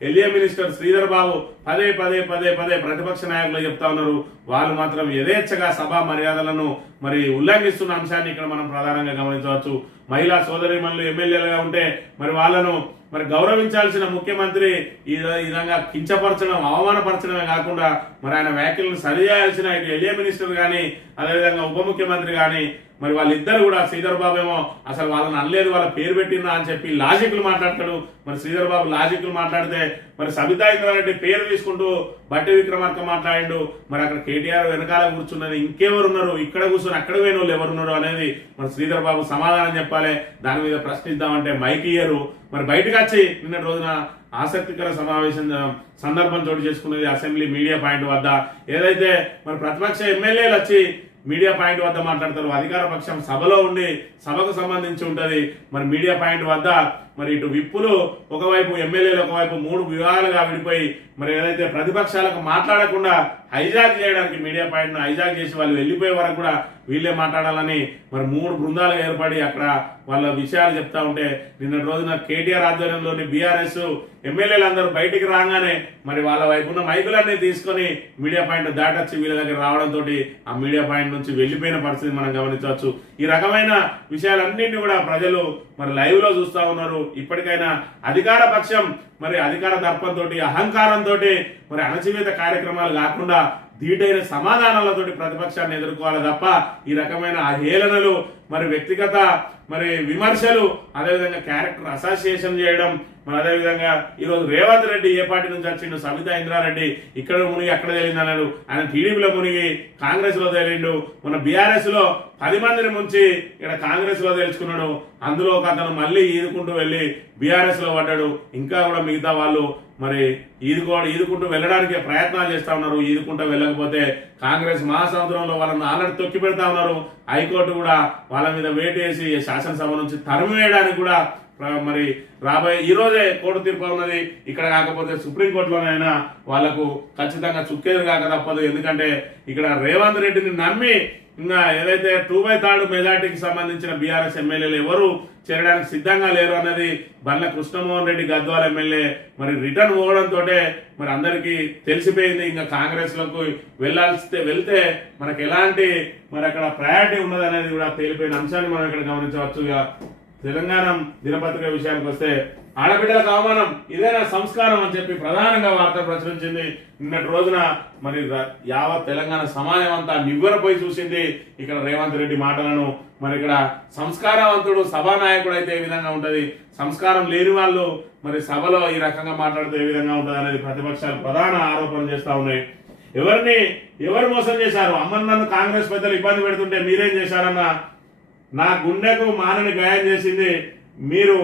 ఎల్ఏ మినిస్టర్ శ్రీధర్ బాబు పదే పదే పదే పదే ప్రతిపక్ష నాయకులు చెప్తా ఉన్నారు. వాళ్ళు మాత్రం యథేచ్ఛగా సభా మర్యాదలను మరి ఉల్లంఘిస్తున్న అంశాన్ని ఇక్కడ మనం ప్రధానంగా గమనించవచ్చు. మహిళా సోదరిమణులు ఎమ్మెల్యేలుగా ఉంటే మరి వాళ్ళను మరి గౌరవించాల్సిన ముఖ్యమంత్రి ఈ విధంగా కించపరచడం, అవమానపరచడమే కాకుండా మరి ఆయన వ్యాఖ్యలను సరిచేయాల్సిన ఎల్ఏ మినిస్టర్ కానీ అదేవిధంగా ఉప ముఖ్యమంత్రి కానీ మరి వాళ్ళిద్దరు కూడా శ్రీధర్ బాబు ఏమో అసలు వాళ్ళని అనలేదు, వాళ్ళ పేరు పెట్టిందా అని చెప్పి లాజిక్లు మాట్లాడతాడు. మరి శ్రీధర్ బాబు లాజిక్లు మాట్లాడితే మరి సబితా ఇంద్రారెడ్డి పేరు తీసుకుంటూ బట్టి విక్రమార్క మాట్లాడిండు. మరి అక్కడ కేటీఆర్ వెనకాల కూర్చున్నది ఇంకెవరు ఉన్నారు, ఇక్కడ కూర్చొని అక్కడ పోయిన వాళ్ళు ఎవరున్నారు అనేది మరి శ్రీధర్ బాబు సమాధానం చెప్పాలి. దాని మీద ప్రశ్నిద్దామంటే మైక్ ఇయ్యరు. మరి బయటకు వచ్చి నిన్న రోజున ఆసక్తికర సమావేశం సందర్భం చోటు చేసుకున్నది అసెంబ్లీ మీడియా పాయింట్ వద్ద. ఏదైతే మరి ప్రతిపక్ష ఎమ్మెల్యేలు వచ్చి మీడియా పాయింట్ వద్ద మాట్లాడతారు, అధికార పక్షం సభలో ఉండి సభకు సంబంధించి ఉంటది. మరి మీడియా పాయింట్ వద్ద మరి ఇటు విప్పులు ఒకవైపు ఎమ్మెల్యేలు ఒకవైపు 3 విభాగాలుగా విడిపోయి మరి ఏదైతే ప్రతిపక్షాలకు మాట్లాడకుండా హైజాక్ చేయడానికి మీడియా పాయింట్ ను హైజాక్ చేసి వాళ్ళు వెళ్ళిపోయే వరకు కూడా వీళ్ళే మాట్లాడాలని మరి 3 బృందాలు ఏర్పడి అక్కడ వాళ్ళ విషయాలు చెప్తా ఉంటే నిన్నటి రోజున కేటీఆర్ ఆధ్వర్యంలోని బీఆర్ఎస్ ఎమ్మెల్యేలందరూ బయటికి రాగానే మరి వాళ్ళ వైపున్న మైకులన్నీ తీసుకొని మీడియా పాయింట్ దాటొచ్చి వీళ్ళ దగ్గర రావడంతో ఆ మీడియా పాయింట్ నుంచి వెళ్ళిపోయిన పరిస్థితి మనం గమనించవచ్చు. ఈ రకమైన విషయాలన్నింటినీ కూడా ప్రజలు మరి లైవ్ లో చూస్తా ఉన్నారు. ఇప్పటికైనా అధికార పక్షం మరి అధికార దర్పంతో అహంకారంతో మరి అణచివేత కార్యక్రమాలు కాకుండా ధీటైన సమాధానాలతోటి ప్రతిపక్షాన్ని ఎదుర్కోవాలి తప్ప ఈ రకమైన హేళనలు మరి వ్యక్తిగత మరి విమర్శలు అదేవిధంగా క్యారెక్టర్ అసోసియేషన్ చేయడం మరి అదేవిధంగా ఈరోజు రేవంత్ రెడ్డి ఏ పార్టీ నుంచి వచ్చిండు, సబితా ఇంద్రారెడ్డి ఇక్కడ మునిగి అక్కడ తేలింది అన్నాడు. ఆయన టీడీపీలో మునిగి కాంగ్రెస్ లో తేలిండు. మన బీఆర్ఎస్ లో 10 మందిని ముంచి ఇక్కడ కాంగ్రెస్ లో తెలుసుకున్నాడు. అందులో ఒక అతను మళ్ళీ ఈదుకుంటూ వెళ్ళి బీఆర్ఎస్ లో పడ్డాడు. ఇంకా కూడా మిగతా వాళ్ళు మరి ఈదుకుంటూ వెళ్ళడానికి ప్రయత్నాలు చేస్తా ఉన్నారు. ఈదుకుంటూ వెళ్ళకపోతే కాంగ్రెస్ మహాసముద్రంలో వాళ్ళని ఆల్రెడీ తొక్కి పెడతా ఉన్నారు. హైకోర్టు కూడా వాళ్ళ మీద వేటేసి శాసనసభ నుంచి తరిమి వేయడానికి కూడా మరి రాబోయే ఈ రోజే కోర్టు తీర్పు ఉన్నది. ఇక్కడ కాకపోతే సుప్రీంకోర్టులోనైనా వాళ్లకు ఖచ్చితంగా చుక్కేది కాక తప్పదు. ఎందుకంటే ఇక్కడ రేవంత్ రెడ్డిని నమ్మి ఇంకా ఏదైతే 2/3 మెజార్టీకి సంబంధించిన బీఆర్ఎస్ ఎమ్మెల్యేలు ఎవరు చేరడానికి సిద్ధంగా లేరు అన్నది బండ్ల కృష్ణమోహన్ రెడ్డి గద్వాల ఎమ్మెల్యే మరి రిటర్న్ పోవడంతో మరి అందరికీ తెలిసిపోయింది. ఇంకా కాంగ్రెస్ లకు వెళ్తే మనకు ఎలాంటి మరి అక్కడ ప్రయారిటీ ఉన్నది అనేది కూడా తేలిపోయిన అంశాన్ని మనం ఇక్కడ గమనించవచ్చు. తెలంగాణ దినపత్రిక విషయానికి వస్తే ఆడబిడ్డలకు అవమానం ఇదేనా సంస్కారం అని చెప్పి ప్రధానంగా వార్త ప్రచురించింది. నిన్నటి రోజున మరి యావత్ తెలంగాణ సమాజం అంతా నివ్వెరపోయి చూసింది ఇక్కడ రేవంత్ రెడ్డి మాటలను. మరి ఇక్కడ సంస్కారవంతుడు సభానాయకుడు అయితే ఏ విధంగా ఉంటది, సంస్కారం లేని వాళ్ళు మరి సభలో ఈ రకంగా మాట్లాడితే ఏ విధంగా ఉంటది అనేది ప్రతిపక్షాలు ప్రధాన ఆరోపణలు చేస్తా ఉన్నాయి. ఎవరు మోసం చేశారు? నన్ను కాంగ్రెస్ పెద్దలు ఇబ్బంది పెడుతుంటే మీరేం చేశారన్న నా గుండెకు మానని గాయం చేసింది మీరు.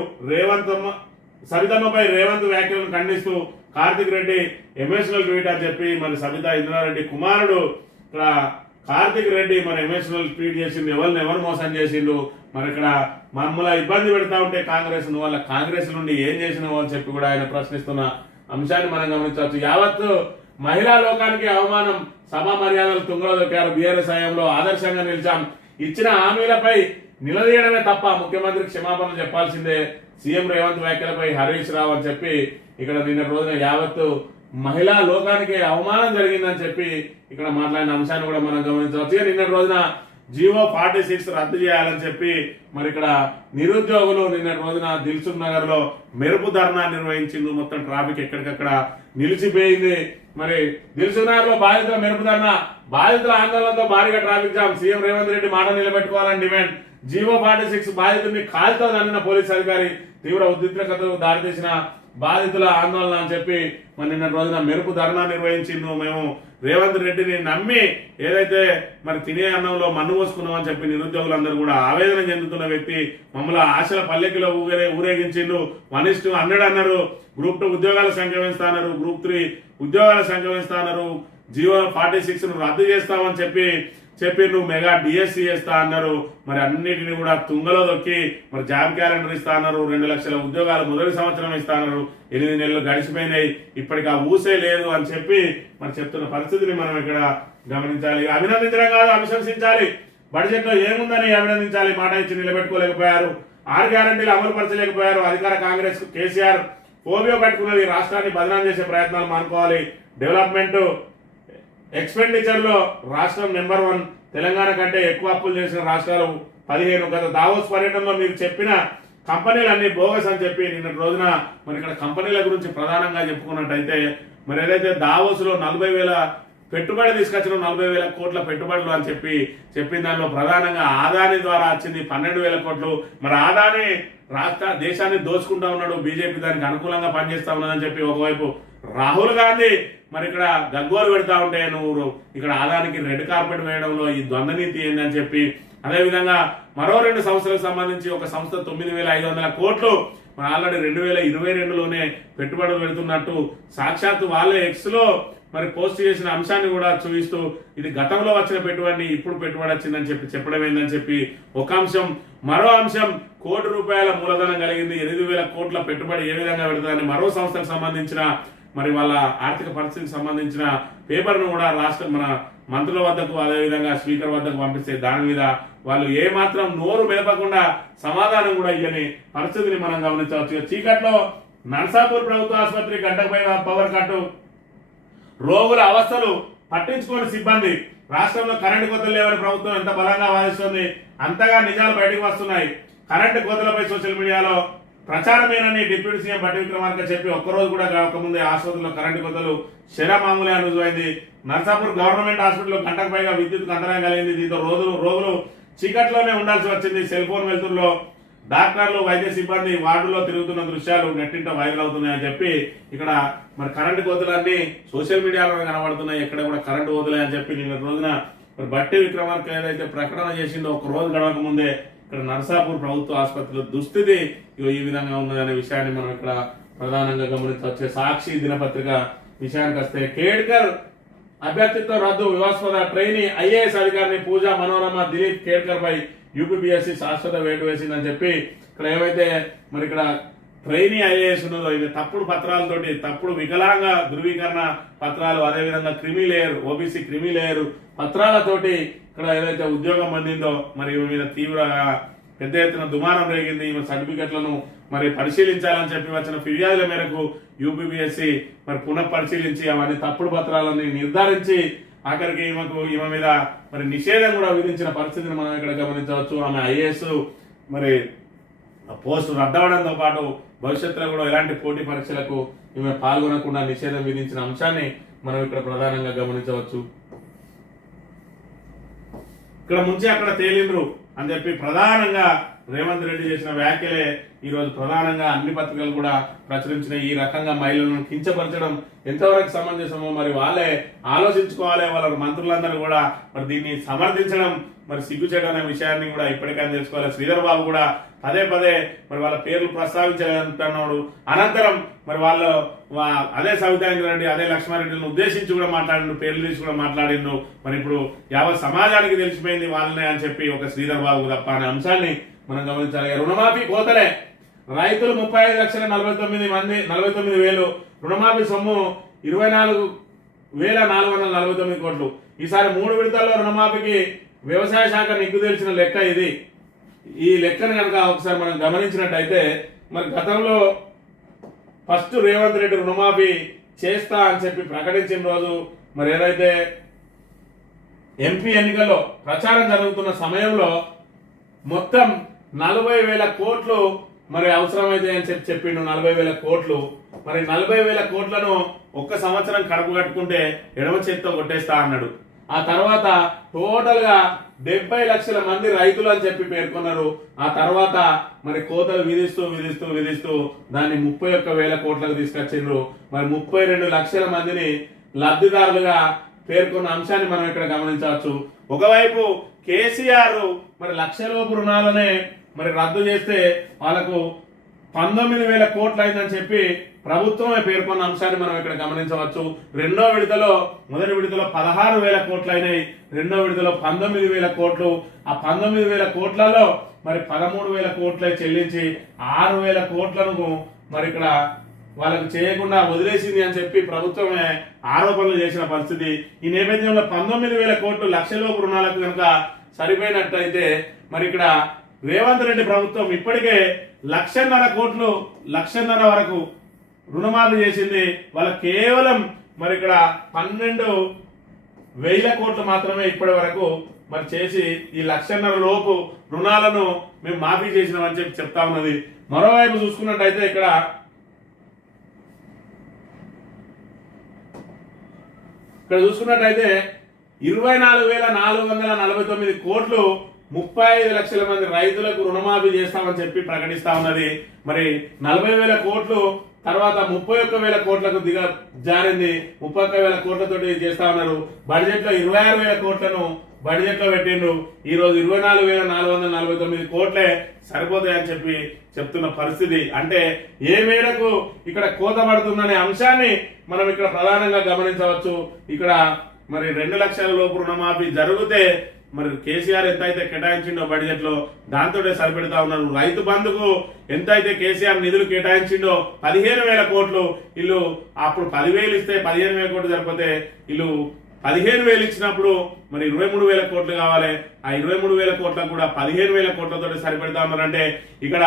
సబితమ్మపై రేవంత్ వ్యాఖ్యలను ఖండిస్తూ కార్తిక్ రెడ్డి ఎమోషనల్ ట్వీట్ అని చెప్పి మరి సబితా ఇంద్రారెడ్డి కుమారుడు ఇక్కడ కార్తిక్ రెడ్డి మరి ఎమోషనల్ ట్వీట్ చేసిండు. ఎవరు మోసం చేసిండు, మరి ఇక్కడ మమ్మల్ని ఇబ్బంది పెడతా ఉంటే కాంగ్రెస్ వాళ్ళ కాంగ్రెస్ నుండి ఏం చేసినావు అని చెప్పి కూడా ఆయన ప్రశ్నిస్తున్న అంశాన్ని మనం గమనించవచ్చు. యావత్తు మహిళా లోకానికి అవమానం, సభా మర్యాదలు తుంగలో దొక్కారు. బీఆర్ఎస్ హయాంలో ఆదర్శంగా నిలిచాం. ఇచ్చిన హామీలపై నిలదీయడమే తప్ప ముఖ్యమంత్రికి క్షమాపణ చెప్పాల్సిందే. సీఎం రేవంత్ వ్యాఖ్యలపై హరీష్ రావు అని చెప్పి ఇక్కడ నిన్న రోజున యావత్తు మహిళా లోకానికి అవమానం జరిగిందని చెప్పి ఇక్కడ మాట్లాడిన అంశాన్ని కూడా మనం గమనించవచ్చు. నిన్నటి రోజున జీవో 46 రద్దు చేయాలని చెప్పి మరి ఇక్కడ నిరుద్యోగులు నిన్నటి రోజున దిల్సుఖ్ నగర్ లో మెరుపు ధర్నా నిర్వహించింది. మొత్తం ట్రాఫిక్ ఎక్కడికక్కడ నిలిచిపోయింది. మరి దిల్సుఖ్ నగర్ లో బాధితుల మెరుపు ధర్నా, బాధితుల ఆందోళనతో భారీగా traffic jam. CM Revanth Reddy మాట నిలబెట్టుకోవాలని డిమాండ్. జీవో 46 బాధితుడిని కాల్తో దన్నిన పోలీస్ అధికారి, తీవ్ర ఉద్రిక్తతకు దారితీసిన బాధితుల ఆందోళన అని చెప్పి మరి నిన్న రోజున మెరుపు ధర్నా నిర్వహించిండు. మేము రేవంత్ రెడ్డిని నమ్మి ఏదైతే మరి తినే అన్నంలో మన్ను పోసుకున్నామని చెప్పి నిరుద్యోగులందరూ కూడా ఆవేదన చెందుతున్న వ్యక్తి మమ్మల్ని ఆశల పల్లెకిలో ఊరేగించిండు. 1:100 అన్నారు. గ్రూప్ 2 ఉద్యోగాల సంఖ్య పెంచుతా అన్నారు. గ్రూప్ 3 ఉద్యోగాల సంఖ్య పెంచుతా అన్నారు. జీవో 46 రద్దు చేస్తామని చెప్పి నువ్వు మెగా డిఎస్సి చేస్తా అన్నారు. మరి అన్నిటిని కూడా తుంగలో దొక్కి మరి జాబ్ క్యాలెండర్ ఇస్తా అన్నారు. 2 లక్షల ఉద్యోగాలు మొదటి సంవత్సరం ఇస్తా అన్నారు. 8 నెలలు గడిచిపోయినాయి, ఇప్పటికి ఆ ఊసే లేదు అని చెప్పి మరి చెప్తున్న పరిస్థితిని మనం ఇక్కడ గమనించాలి. అభినందించడం కాదు, అభిశంసించాలి. బడ్జెట్ లో ఏముందని అభినందించాలి. మాట ఇచ్చి నిలబెట్టుకోలేకపోయారు. 6 గ్యారంటీలు అమలు పరచలేకపోయారు. అధికార కాంగ్రెస్ కేసీఆర్ ఫోబియో కట్టుకున్నది. రాష్ట్రాన్ని బదనాం చేసే ప్రయత్నాలు మానుకోవాలి. డెవలప్మెంట్ ఎక్స్పెండిచర్ లో రాష్ట్రం నెంబర్ 1. తెలంగాణ కంటే ఎక్కువ అప్పులు చేసిన రాష్ట్రాలు 15. గత దావోస్ పర్యటనలో మీరు చెప్పిన కంపెనీలు అన్ని బోగస్ అని చెప్పి నిన్నటి రోజున మరి ఇక్కడ కంపెనీల గురించి ప్రధానంగా చెప్పుకున్నట్టయితే మరి ఏదైతే దావోస్ లో 40,000 పెట్టుబడి తీసుకొచ్చిన 40,000 కోట్ల పెట్టుబడులు అని చెప్పిన దానిలో ప్రధానంగా ఆదాని ద్వారా వచ్చింది 12,000 కోట్లు. మరి ఆదాని దేశాన్ని దోచుకుంటా ఉన్నాడు. బీజేపీ దానికి అనుకూలంగా పనిచేస్తా ఉన్నదని చెప్పి ఒకవైపు రాహుల్ గాంధీ మరి ఇక్కడ గగ్గోలు పెడతా ఉంటే నువ్వు ఇక్కడ ఆదానికి రెడ్ కార్పెట్ వేయడంలో ఈ ద్వంద్వ నీతి ఏందని చెప్పి, అదేవిధంగా మరో 2 సంస్థలకు సంబంధించి ఒక సంస్థ 9,500 కోట్లు మరి ఆల్రెడీ 2022లోనే పెట్టుబడులు పెడుతున్నట్టు సాక్షాత్తు వాళ్ళే ఎక్స్ లో మరి పోస్ట్ చేసిన అంశాన్ని కూడా చూపిస్తూ ఇది గతంలో వచ్చిన పెట్టుబడి ఇప్పుడు పెట్టుబడి వచ్చిందని చెప్పి చెప్పడం ఏందని చెప్పి ఒక అంశం, మరో అంశం ₹1,00,00,000 మూలధనం కలిగింది, 8,000 కోట్ల పెట్టుబడి ఏ విధంగా పెడతారని మరో సంస్థకు సంబంధించిన మరి వాళ్ళ ఆర్థిక పరిస్థితికి సంబంధించిన పేపర్ను కూడా రాష్ట్ర మన మంత్రుల వద్దకు అదేవిధంగా స్పీకర్ వద్దకు పంపిస్తే దాని మీద వాళ్ళు ఏ మాత్రం నోరు మెదపకుండా సమాధానం కూడా ఇయ్యని పరిస్థితిని మనం గమనించవచ్చు. చీకట్లో నర్సాపూర్ ప్రభుత్వ ఆసుపత్రి గంటకు పైగా పవర్ కట్టు, రోగుల అవస్థలు పట్టించుకోని సిబ్బంది, రాష్ట్రంలో కరెంటు కోతలు లేవని ప్రభుత్వం ఎంత బలంగా వాదిస్తుంది, అంతగా నిజాలు బయటకు వస్తున్నాయి. కరెంటు కోతలపై సోషల్ మీడియాలో ప్రచారమేనని డిప్యూటీ సీఎం బట్టి విక్రమార్క చెప్పి ఒక్కరోజు కూడా కాకముందే ఆసుపత్రిలో కరెంటు కోతలు శరమామూలే అని రుజువైంది. నర్సాపూర్ గవర్నమెంట్ హాస్పిటల్లో గంటకు పైగా విద్యుత్ అంతరాయం కలిగింది. దీంతో రోగులు చీకట్లోనే ఉండాల్సి వచ్చింది. సెల్ ఫోన్ వెళ్తుల్లో డాక్టర్లు వైద్య సిబ్బంది వార్డులో తిరుగుతున్న దృశ్యాలు నెట్టింట వైరల్ అవుతున్నాయని చెప్పి ఇక్కడ మరి కరెంటు కోతలన్నీ సోషల్ మీడియాలో కనబడుతున్నాయి. ఎక్కడ కూడా కరెంటు కోతలే అని చెప్పి నిన్న రోజున మరి బట్టి విక్రమార్క ఏదైతే ప్రకటన చేసిందో ఒక రోజు గడవక ముందే ఇక్కడ నర్సాపూర్ ప్రభుత్వ ఆసుపత్రిలో దుస్థితి ఈ విధంగా ఉన్నదనే విషయాన్ని మనం ఇక్కడ ప్రధానంగా గమనించవచ్చు. సాక్షి దినపత్రిక విషయానికి వస్తే కేడ్కర్ అభ్యర్థిత్వం రద్దు, వివాదాస్పద ట్రైనీ ఐఏఎస్ అధికారిని పూజా మనోరమ దిలీప్ కేడ్కర్ పై యూపీపీఎస్సీ శాశ్వత వేటు వేసిందని చెప్పి ఇక్కడ ఏవైతే మరి ఇక్కడ ట్రైనీ ఐఏఎస్ ఉన్నదో ఇది తప్పుడు పత్రాలతోటి, తప్పుడు వికలాంగ ధృవీకరణ పత్రాలు, అదేవిధంగా creamy layer OBC creamy layer పత్రాలతోటి ఇక్కడ ఏదైతే ఉద్యోగం పొందిందో మరి ఈమె మీద తీవ్రంగా పెద్ద ఎత్తున దుమారం రేగింది. ఈమె సర్టిఫికెట్లను మరి పరిశీలించాలని చెప్పి వచ్చిన ఫిర్యాదుల మేరకు యూపీపీఎస్సీ మరి పునః పరిశీలించి అవన్నీ తప్పుడు పత్రాలని నిర్ధారించి ఆఖరికి ఈమె మీద మరి నిషేధం కూడా విధించిన పరిస్థితిని మనం ఇక్కడ గమనించవచ్చు. ఆమె ఐఏఎస్ మరి పోస్టు రద్దవడంతో పాటు భవిష్యత్తులో కూడా ఎలాంటి పోటీ పరీక్షలకు ఈమె పాల్గొనకుండా నిషేధం విధించిన అంశాన్ని మనం ఇక్కడ ప్రధానంగా గమనించవచ్చు. ఇక్కడ ముంచి అక్కడ తేలిండ్రు అని చెప్పి ప్రధానంగా రేవంత్ రెడ్డి చేసిన వ్యాఖ్యలే ఈ రోజు ప్రధానంగా అన్ని పత్రికలు కూడా ప్రచురించిన. ఈ రకంగా మహిళలను కించపరచడం ఎంతవరకు సమంజసమో మరి వాళ్ళే ఆలోచించుకోవాలి. వాళ్ళ మంత్రులందరూ కూడా మరి దీన్ని సమర్థించడం మరి సిగ్గుచేటు అనే విషయాన్ని కూడా ఇప్పటికైనా తెలుసుకోవాలి. శ్రీధర్ బాబు కూడా పదే మరి వాళ్ళ పేర్లు ప్రస్తావించాలంటున్నాడు. అనంతరం మరి వాళ్ళు అదే సవితాంద్ర రెడ్డి అదే లక్ష్మారెడ్డిని ఉద్దేశించి కూడా మాట్లాడిండు, పేర్లు తీసి కూడా మాట్లాడిండు. మరి ఇప్పుడు యావత్ సమాజానికి తెలిసిపోయింది వాళ్ళనే అని చెప్పి ఒక శ్రీధర్ బాబు తప్ప అనే అంశాన్ని మనం గమనించాలి. రుణమాఫీ కోతలే, రైతులు 35,49,000 రుణమాఫీ సొమ్ము 24,449 కోట్లు. ఈసారి 3 విడతల్లో రుణమాఫీకి వ్యవసాయ శాఖ నిగ్గు తెలిసిన లెక్క ఇది. ఈ లెక్కను కనుక ఒకసారి మనం గమనించినట్టయితే మరి గతంలో ఫస్ట్ రేవంత్ రెడ్డి రుణమాఫీ చేస్తా అని చెప్పి ప్రకటించిన రోజు మరి ఏదైతే ఎంపీ ఎన్నికల్లో ప్రచారం జరుగుతున్న సమయంలో మొత్తం 40,000 కోట్లు మరి అవసరమైతే అని చెప్పిండు. 40,000 కోట్లు, మరి 40,000 కోట్లను ఒక్క సంవత్సరం కడుపు కట్టుకుంటే ఎడమ చేత్తో కొట్టేస్తా అన్నాడు. ఆ తర్వాత టోటల్ గా 70 లక్షల మంది రైతులు అని చెప్పి పేర్కొన్నారు. ఆ తర్వాత మరి కోతలు విధిస్తూ దాన్ని 31,000 కోట్లకు తీసుకొచ్చిండ్రు. మరి 32 లక్షల మందిని లబ్ధిదారులుగా పేర్కొన్న అంశాన్ని మనం ఇక్కడ గమనించవచ్చు. ఒకవైపు కేసీఆర్ మరి లక్షలోపు రుణాలనే మరి రద్దు చేస్తే వాళ్ళకు 19,000 కోట్లు అయిందని చెప్పి ప్రభుత్వమే పేర్కొన్న అంశాన్ని మనం ఇక్కడ గమనించవచ్చు. రెండో విడతలో మొదటి విడతలో 16,000 కోట్లు అయినాయి, రెండో విడతలో 19,000 కోట్లు. ఆ 19,000 కోట్లలో మరి 13,000 కోట్లే చెల్లించి 6,000 కోట్లను మరి ఇక్కడ వాళ్ళకు చేయకుండా వదిలేసింది అని చెప్పి ప్రభుత్వమే ఆరోపణలు చేసిన పరిస్థితి. ఈ నేపథ్యంలో 19,000 కోట్లు లక్షలోపు రుణాలకు కనుక సరిపోయినట్టయితే మరి ఇక్కడ రేవంత్ రెడ్డి ప్రభుత్వం ఇప్పటికే 1,50,000 కోట్లు 1,50,000 వరకు రుణమాఫీ చేసింది. వాళ్ళ కేవలం మరి ఇక్కడ 12,000 కోట్లు మాత్రమే ఇప్పటి వరకు మరి చేసి ఈ 1,50,000 లోపు రుణాలను మేము మాఫీ చేసినామని చెప్పి చెప్తా ఉన్నది. మరోవైపు చూసుకున్నట్టయితే ఇక్కడ 24,449 కోట్లు 35 లక్షల మంది రైతులకు రుణమాఫీ చేస్తామని చెప్పి ప్రకటిస్తా ఉన్నది. మరి 40,000 కోట్లు తర్వాత 31,000 కోట్లకు జారింది. 31,000 కోట్లతోటి చేస్తా ఉన్నారు. బడ్జెట్ లో 26,000 కోట్లను బడ్జెట్ లో పెట్టిండ్రు. ఈ రోజు 24,449 కోట్లే సరిపోతాయని చెప్పి చెప్తున్న పరిస్థితి. అంటే ఏ మేరకు ఇక్కడ కోత పడుతుందనే అంశాన్ని మనం ఇక్కడ ప్రధానంగా గమనించవచ్చు. ఇక్కడ మరి 2 లక్షల లోపు రుణమాఫీ జరిగితే మరి కేసీఆర్ ఎంత అయితే కేటాయించిండో బడ్జెట్ లో దాంతో సరిపెడతా ఉన్నారు. రైతు బంధుకు ఎంత అయితే కేసీఆర్ నిధులు కేటాయించిండో 15,000 కోట్లు, వీళ్ళు అప్పుడు 10,000 ఇస్తే 15,000 కోట్లు సరిపోతే వీళ్ళు 15,000 ఇచ్చినప్పుడు మరి 23,000 కోట్లు కావాలి. ఆ 23,000 కోట్లకు కూడా 15,000 కోట్లతో సరిపెడతా ఉన్నారంటే ఇక్కడ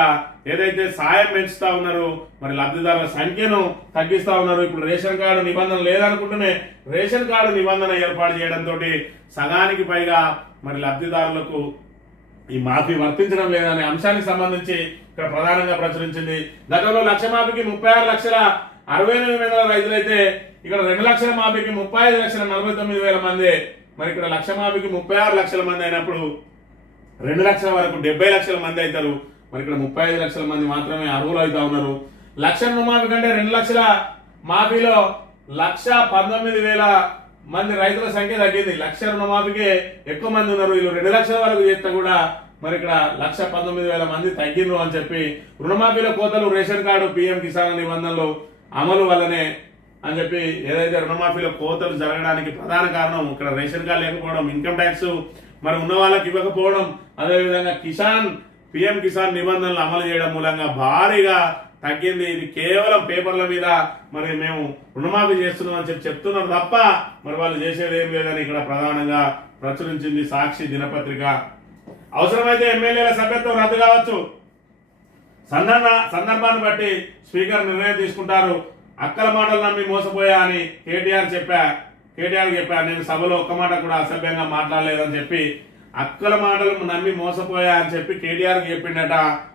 ఏదైతే సాయం పెంచుతా ఉన్నారు, మరి లబ్ధిదారుల సంఖ్యను తగ్గిస్తా ఉన్నారు. ఇప్పుడు రేషన్ కార్డు నిబంధన లేదనుకుంటూనే రేషన్ కార్డు నిబంధన ఏర్పాటు చేయడంతో సగానికి పైగా మరి లబ్ధిదారులకు ఈ మాఫీ వర్తించడం లేదనే అంశానికి సంబంధించి ఇక్కడ ప్రధానంగా ప్రచురించింది. గతంలో లక్ష మాఫీకి 36,69,000 రైతులైతే ఇక్కడ 2 లక్షల మాఫీకి 35,49,000 మంది. మరి ఇక్కడ లక్ష మాఫీకి 36 లక్షల మంది అయినప్పుడు 2 లక్షల వరకు 70 లక్షల మంది అవుతారు. మరి ఇక్కడ 35 లక్షల మంది మాత్రమే అర్హులు అవుతా ఉన్నారు. లక్ష రుణమాఫీ కంటే 2 లక్షల మాఫీలో 1,19,000 మంది రైతుల సంఖ్య తగ్గింది. లక్ష రుణమాఫీకి ఎక్కువ మంది ఉన్నారు. వీళ్ళు 2 లక్షల వరకు చేస్తే కూడా మరి ఇక్కడ 1,19,000 మంది తగ్గిండ్రు అని చెప్పి రుణమాఫీలో కోతలు రేషన్ కార్డు పీఎం కిసాన్ నిబంధనలు అమలు వల్లనే అని చెప్పి ఏదైతే రుణమాఫీలో కోతలు జరగడానికి ప్రధాన కారణం ఇక్కడ రేషన్ కార్డు లేకపోవడం, ఇన్కమ్ ట్యాక్స్ మరి ఉన్న వాళ్ళకి ఇవ్వకపోవడం, అదేవిధంగా పీఎం కిసాన్ నిబంధనలు అమలు చేయడం మూలంగా భారీగా తగ్గింది. ఇది కేవలం పేపర్ల మీద మరి మేము రుణమాఫీ చేస్తున్నాం అని చెప్తున్నారు తప్ప మరి వాళ్ళు చేసేది ఏం లేదని ఇక్కడ ప్రధానంగా ప్రచురించింది సాక్షి దినపత్రిక. అవసరమైతే ఎమ్మెల్యేల సభ్యత్వం రద్దు కావచ్చు. సందర్భాన్ని బట్టి స్పీకర్ నిర్ణయం తీసుకుంటారు. అక్కల మాటలు నమ్మి మోసపోయా అని కేటీఆర్ చెప్పా. నేను సభలో ఒక్క మాట కూడా అసభ్యంగా మాట్లాడలేదని చెప్పి అక్కల మాటలు నమ్మి మోసపోయా అని చెప్పి కేటీఆర్ చెప్పిండట.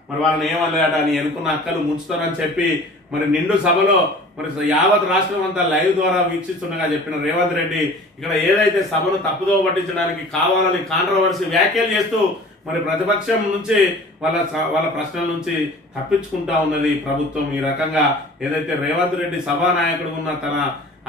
మరి వాళ్ళని ఏమనలేదట, నీ ఎన్నుకున్న అక్కలు ముంచుతారని చెప్పి మరి నిండు సభలో మరి యావత్ రాష్ట్రం అంతా లైవ్ ద్వారా వీక్షిస్తుండగా చెప్పిన రేవంత్ రెడ్డి ఇక్కడ ఏదైతే సభను తప్పుదో పట్టించడానికి కావాలని కాంట్రవర్సీ వ్యాఖ్యలు చేస్తూ మరి ప్రతిపక్షం నుంచి వాళ్ళ ప్రశ్నల నుంచి తప్పించుకుంటా ఉన్నది ప్రభుత్వం. ఈ రకంగా ఏదైతే రేవంత్ రెడ్డి సభానాయకుడు ఉన్న తన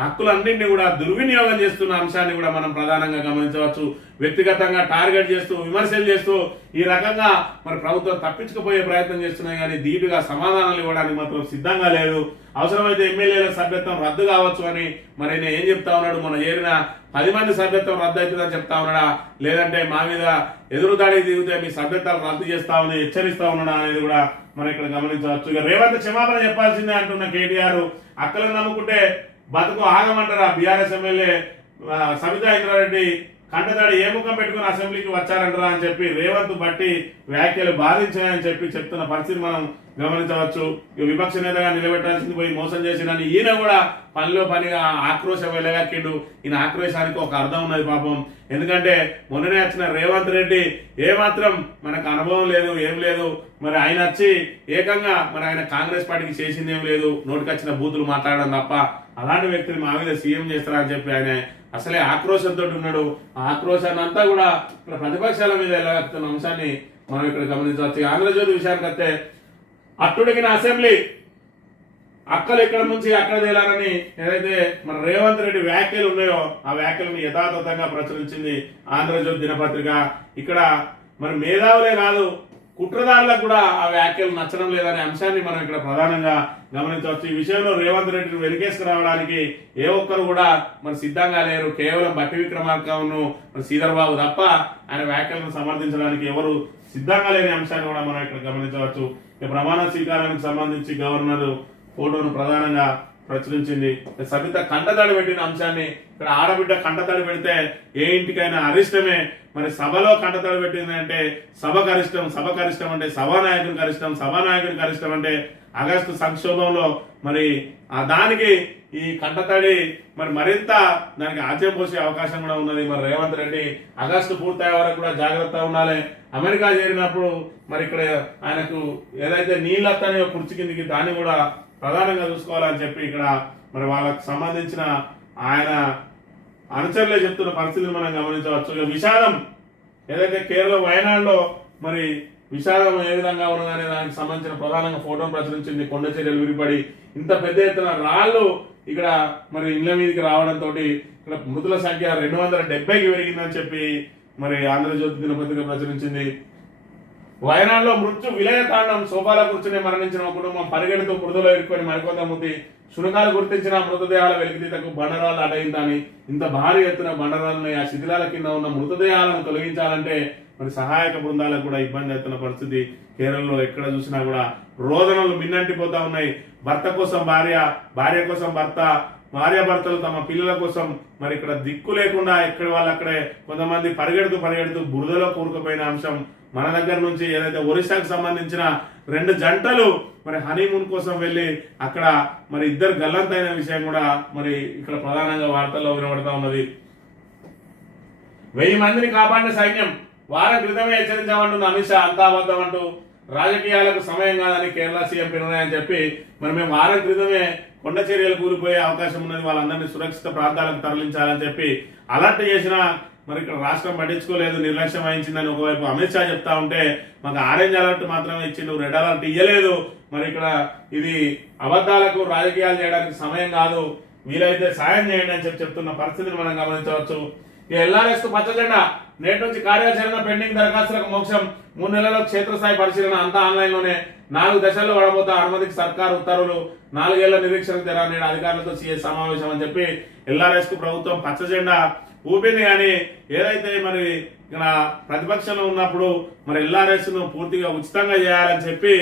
హక్కులన్నింటినీ కూడా దుర్వినియోగం చేస్తున్న అంశాన్ని కూడా మనం ప్రధానంగా గమనించవచ్చు. వ్యక్తిగతంగా టార్గెట్ చేస్తూ విమర్శలు చేస్తూ ఈ రకంగా మరి ప్రభుత్వం తప్పించుకుపోయే ప్రయత్నం చేస్తున్నాయి, కానీ ధీటుగా సమాధానాలు ఇవ్వడానికి మాత్రం సిద్ధంగా లేదు. అవసరమైతే ఎమ్మెల్యేల సభ్యత్వం రద్దు కావచ్చు అని మరి నేను ఏం చెప్తా ఉన్నాడు, మొన్న చేరిన 10 మంది సభ్యత్వం రద్దు అవుతుందని చెప్తా ఉన్నాడా, లేదంటే మా మీద ఎదురుదాడి దిగితే మీ సభ్యత్వాలు రద్దు చేస్తామని హెచ్చరిస్తా ఉన్నాడా అనేది కూడా మనం ఇక్కడ గమనించవచ్చు. ఇక రేవంత్ క్షమాపణ చెప్పాల్సిందే అంటున్న కేటీఆర్, అక్కలను నమ్ముకుంటే బతుకు ఆగమంటారా? బీఆర్ఎస్ ఎమ్మెల్యే సబితా ఇంద్రారెడ్డి కంటతడి ఏ ముఖం పెట్టుకుని అసెంబ్లీకి వచ్చారంటారా అని చెప్పి రేవంత్ బట్టి వ్యాఖ్యలు బాధించాయని చెప్పి చెప్తున్న పరిస్థితి మనం గమనించవచ్చు. విపక్ష నేతగా నిలబెట్టాల్సింది పోయి మోసం చేసినని ఈయన కూడా పనిలో పనిగా ఆక్రోశం వెళ్ళగాకిండు. ఈయన ఆక్రోశానికి ఒక అర్థం ఉన్నది పాపం. ఎందుకంటే మొన్ననే వచ్చిన రేవంత్ రెడ్డి ఏమాత్రం మనకు అనుభవం లేదు, ఏం లేదు. మరి ఆయన వచ్చి ఏకంగా మరి ఆయన కాంగ్రెస్ పార్టీకి చేసింది ఏం లేదు, నోటికొచ్చిన బూతులు మాట్లాడడం తప్ప. అలాంటి వ్యక్తిని మా మీద సీఎం చేస్తారా అని చెప్పి ఆయన అసలే ఆక్రోశంతో ఉన్నాడు. ఆ ఆక్రోశాన్ని అంతా కూడా ఇక్కడ ప్రతిపక్షాల మీద ఎలాగస్తున్న అంశాన్ని మనం ఇక్కడ గమనించవచ్చు. ఆంధ్రజ్యోతి విషయానికి వస్తే అట్టుడికిన అసెంబ్లీ అక్కలు ఇక్కడ నుంచి అక్కడ తేలారని ఏదైతే మన రేవంత్ రెడ్డి వ్యాఖ్యలు ఉన్నాయో ఆ వ్యాఖ్యలను యథాతథంగా ప్రచురించింది ఆంధ్రజ్యోతి దినపత్రిక. ఇక్కడ మరి మేధావులే కాదు కుట్రదారులకు కూడా ఆ వ్యాఖ్యలు నచ్చడం లేదనే అంశాన్ని మనం ఇక్కడ ప్రధానంగా గమనించవచ్చు. ఈ విషయంలో రేవంత్ రెడ్డిని వెలికేసుకురావడానికి ఏ ఒక్కరు కూడా మరి సిద్ధంగా లేరు. కేవలం బట్టి విక్రమార్కను శ్రీధర్ బాబు తప్ప ఆయన వ్యాఖ్యలను సమర్థించడానికి ఎవరు సిద్ధంగా లేని అంశాన్ని కూడా మనం ఇక్కడ గమనించవచ్చు. ఇక ప్రమాణ స్వీకారానికి సంబంధించి గవర్నర్ ఫోటోను ప్రధానంగా ప్రచురించింది. సబిత కంటతడి పెట్టిన అంశాన్ని ఇక్కడ ఆడబిడ్డ కంటతడి పెడితే ఏ ఇంటికైనా అరిష్టమే. మరి సభలో కంటతడి పెట్టింది అంటే సభకు అరిష్టం అంటే సభానాయకునికి అరిష్టం అంటే ఆగస్టు సంక్షోభంలో మరి దానికి ఈ కంటతడి మరి మరింత దానికి ఆజ్యం పోసే అవకాశం కూడా ఉన్నది. మరి రేవంత్ రెడ్డి ఆగస్టు పూర్తయ్యే వరకు కూడా జాగ్రత్తగా ఉండాలి. అమెరికా చేరినప్పుడు మరి ఇక్కడ ఆయనకు ఏదైతే నీళ్ళు వస్తాయో కుర్చీ కిందికి దాన్ని కూడా ప్రధానంగా చూసుకోవాలని చెప్పి ఇక్కడ మరి వాళ్ళకు సంబంధించిన ఆయన అనుచరులే చెప్తున్న పరిస్థితిని మనం గమనించవచ్చు. ఇక విషాదం ఏదైతే కేరళ వయనాడులో మరి విషాదం ఏ విధంగా ఉన్నదనే దానికి సంబంధించిన ప్రధానంగా ఫోటోను ప్రచురించింది. కొండ చర్యలు విరిపడి ఇంత పెద్ద ఎత్తున రాళ్లు ఇక్కడ మరి ఇళ్ల మీదకి రావడంతో ఇక్కడ మృతుల సంఖ్య 270కి పెరిగిందని చెప్పి మరి ఆంధ్రజ్యోతి దినపత్రిక ప్రచురించింది. వయనాడులో మృత్యు విలయతాండం, సోఫాల కూర్చుని మరణించిన ఒక కుటుంబం, పరిగెడుతూ బురదలో ఇరుక్కొని మరికొంతమంది శునకాలు గుర్తించిన మృతదేహాల వెలికితీతకు బండరాలు అటయిందని, ఇంత భారీ ఎత్తున బండరాలని ఆ శిథిలాల కింద ఉన్న మృతదేహాలను తొలగించాలంటే మరి సహాయక బృందాలకు కూడా ఇబ్బంది అవుతున్న పరిస్థితి. కేరళలో ఎక్కడ చూసినా కూడా రోదనలు మిన్నంటిపోతా ఉన్నాయి. భర్త కోసం భార్య, భార్య కోసం భర్త, భార్యాభర్తలు తమ పిల్లల కోసం మరి ఇక్కడ దిక్కు లేకుండా ఎక్కడ వాళ్ళు అక్కడే కొంతమంది పరిగెడుతూ బురదలో కూరుకుపోయిన అంశం మన దగ్గర నుంచి. ఏదైతే ఒరిస్సాకు సంబంధించిన 2 జంటలు మరి హనీమూన్ కోసం వెళ్ళి అక్కడ మరి ఇద్దరు గల్లంతైన విషయం కూడా మరి ఇక్కడ ప్రధానంగా వార్తల్లో వినబడతా ఉన్నది. 1000 మందిని కాపాడిన సైన్యం, వారం క్రితమే హెచ్చరించామంటున్న అమిత్ షా. అంతా అబద్ధమంటూ రాజకీయాలకు సమయం కాదని కేరళ సీఎం పినరయ్ అని చెప్పి మరి మేము వారం క్రితమే కొండ చర్యలు కూలిపోయే అవకాశం ఉన్నది, వాళ్ళందరినీ సురక్షిత ప్రాంతాలకు తరలించాలని చెప్పి అలర్ట్ చేసిన మరి ఇక్కడ రాష్ట్రం పట్టించుకోలేదు, నిర్లక్ష్యం వహించిందని ఒకవైపు అమిత్ షా చెప్తా ఉంటే మాకు ఆరెంజ్ అలర్ట్ మాత్రమే ఇచ్చిండు, రెడ్ అలర్ట్ ఇయ్యలేదు. మరి ఇక్కడ ఇది అబద్ధాలకు రాజకీయాలు చేయడానికి సమయం కాదు, వీలైతే సాయం చేయండి అని చెప్తున్న పరిస్థితిని మనం గమనించవచ్చు. ఎల్ఆర్ఎస్ కు పచ్చ జెండా, నేటి నుంచి కార్యాచరణ, పెండింగ్ దరఖాస్తులకు మోక్షం, 3 నెలల్లో క్షేత్రస్థాయి పరిశీలన, అంతా ఆన్లైన్ లోనే. 4 దశల్లో పడబోతా అనుమతికి సర్కారు ఉత్తర్వులు, 4 ఏళ్ల నిరీక్షణ తెర, నేడు అధికారులతో సీఎస్ సమావేశం అని చెప్పి ఎల్ఆర్ఎస్ కు ప్రభుత్వం పచ్చ జెండా ఊపింది. కానీ ఏదైతే మరి ఇక్కడ ప్రతిపక్షంలో ఉన్నప్పుడు మరి ఎల్ఆర్ఎస్ ను పూర్తిగా ఉచితంగా చేయాలని చెప్పి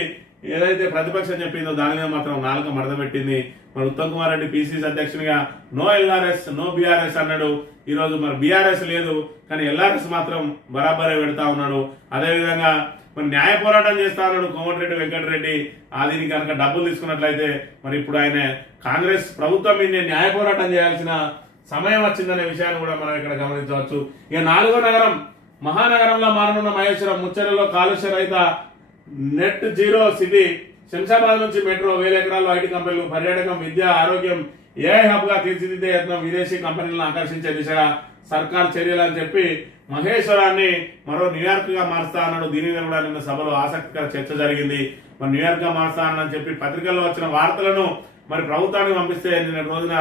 ఏదైతే ప్రతిపక్షం చెప్పిందో దాని మీద మాత్రం నాలుక మడత పెట్టింది. మరి ఉత్తమ్ కుమార్ రెడ్డి పిసిసి అధ్యక్షునిగా నో ఎల్ఆర్ఎస్ నో బీఆర్ఎస్ అన్నాడు. ఈ రోజు మరి బీఆర్ఎస్ లేదు కానీ ఎల్ఆర్ఎస్ మాత్రం బరాబరే పెడతా ఉన్నాడు. అదేవిధంగా మరి న్యాయ పోరాటం చేస్తా ఉన్నాడు కోమటిరెడ్డి వెంకటరెడ్డి. దీనికి కనుక డబ్బులు తీసుకున్నట్లయితే మరి ఇప్పుడు ఆయన కాంగ్రెస్ ప్రభుత్వం మీద న్యాయ పోరాటం చేయాల్సిన సమయం వచ్చిందనే విషయాన్ని కూడా మనం ఇక్కడ గమనించవచ్చు. ఇక 4వ నగరం మహానగరంలో మారనున్న మహేశ్వరం, ముచ్చరలో కాలుష్య రహిత నెట్ జీరో సిటీ, శంషాబాద్ నుంచి మెట్రో, 1000 ఎకరాల్లో ఐటీ కంపెనీలు, పర్యాటకం, విద్య, ఆరోగ్యం ఏఐ హబ్ గా తీర్చిదిద్దే యత్నం, విదేశీ కంపెనీలను ఆకర్షించే దిశగా సర్కార్ చర్యలు అని చెప్పి మహేశ్వరాన్ని మరో న్యూయార్క్ గా మారుస్తా అన్నాడు. దీని మీద కూడా నిన్న సభలో ఆసక్తికర చర్చ జరిగింది. మరి న్యూయార్క్ గా మారుస్తా అన్నని చెప్పి పత్రికల్లో వచ్చిన వార్తలను మరి ప్రభుత్వానికి పంపిస్తే నిన్న రోజున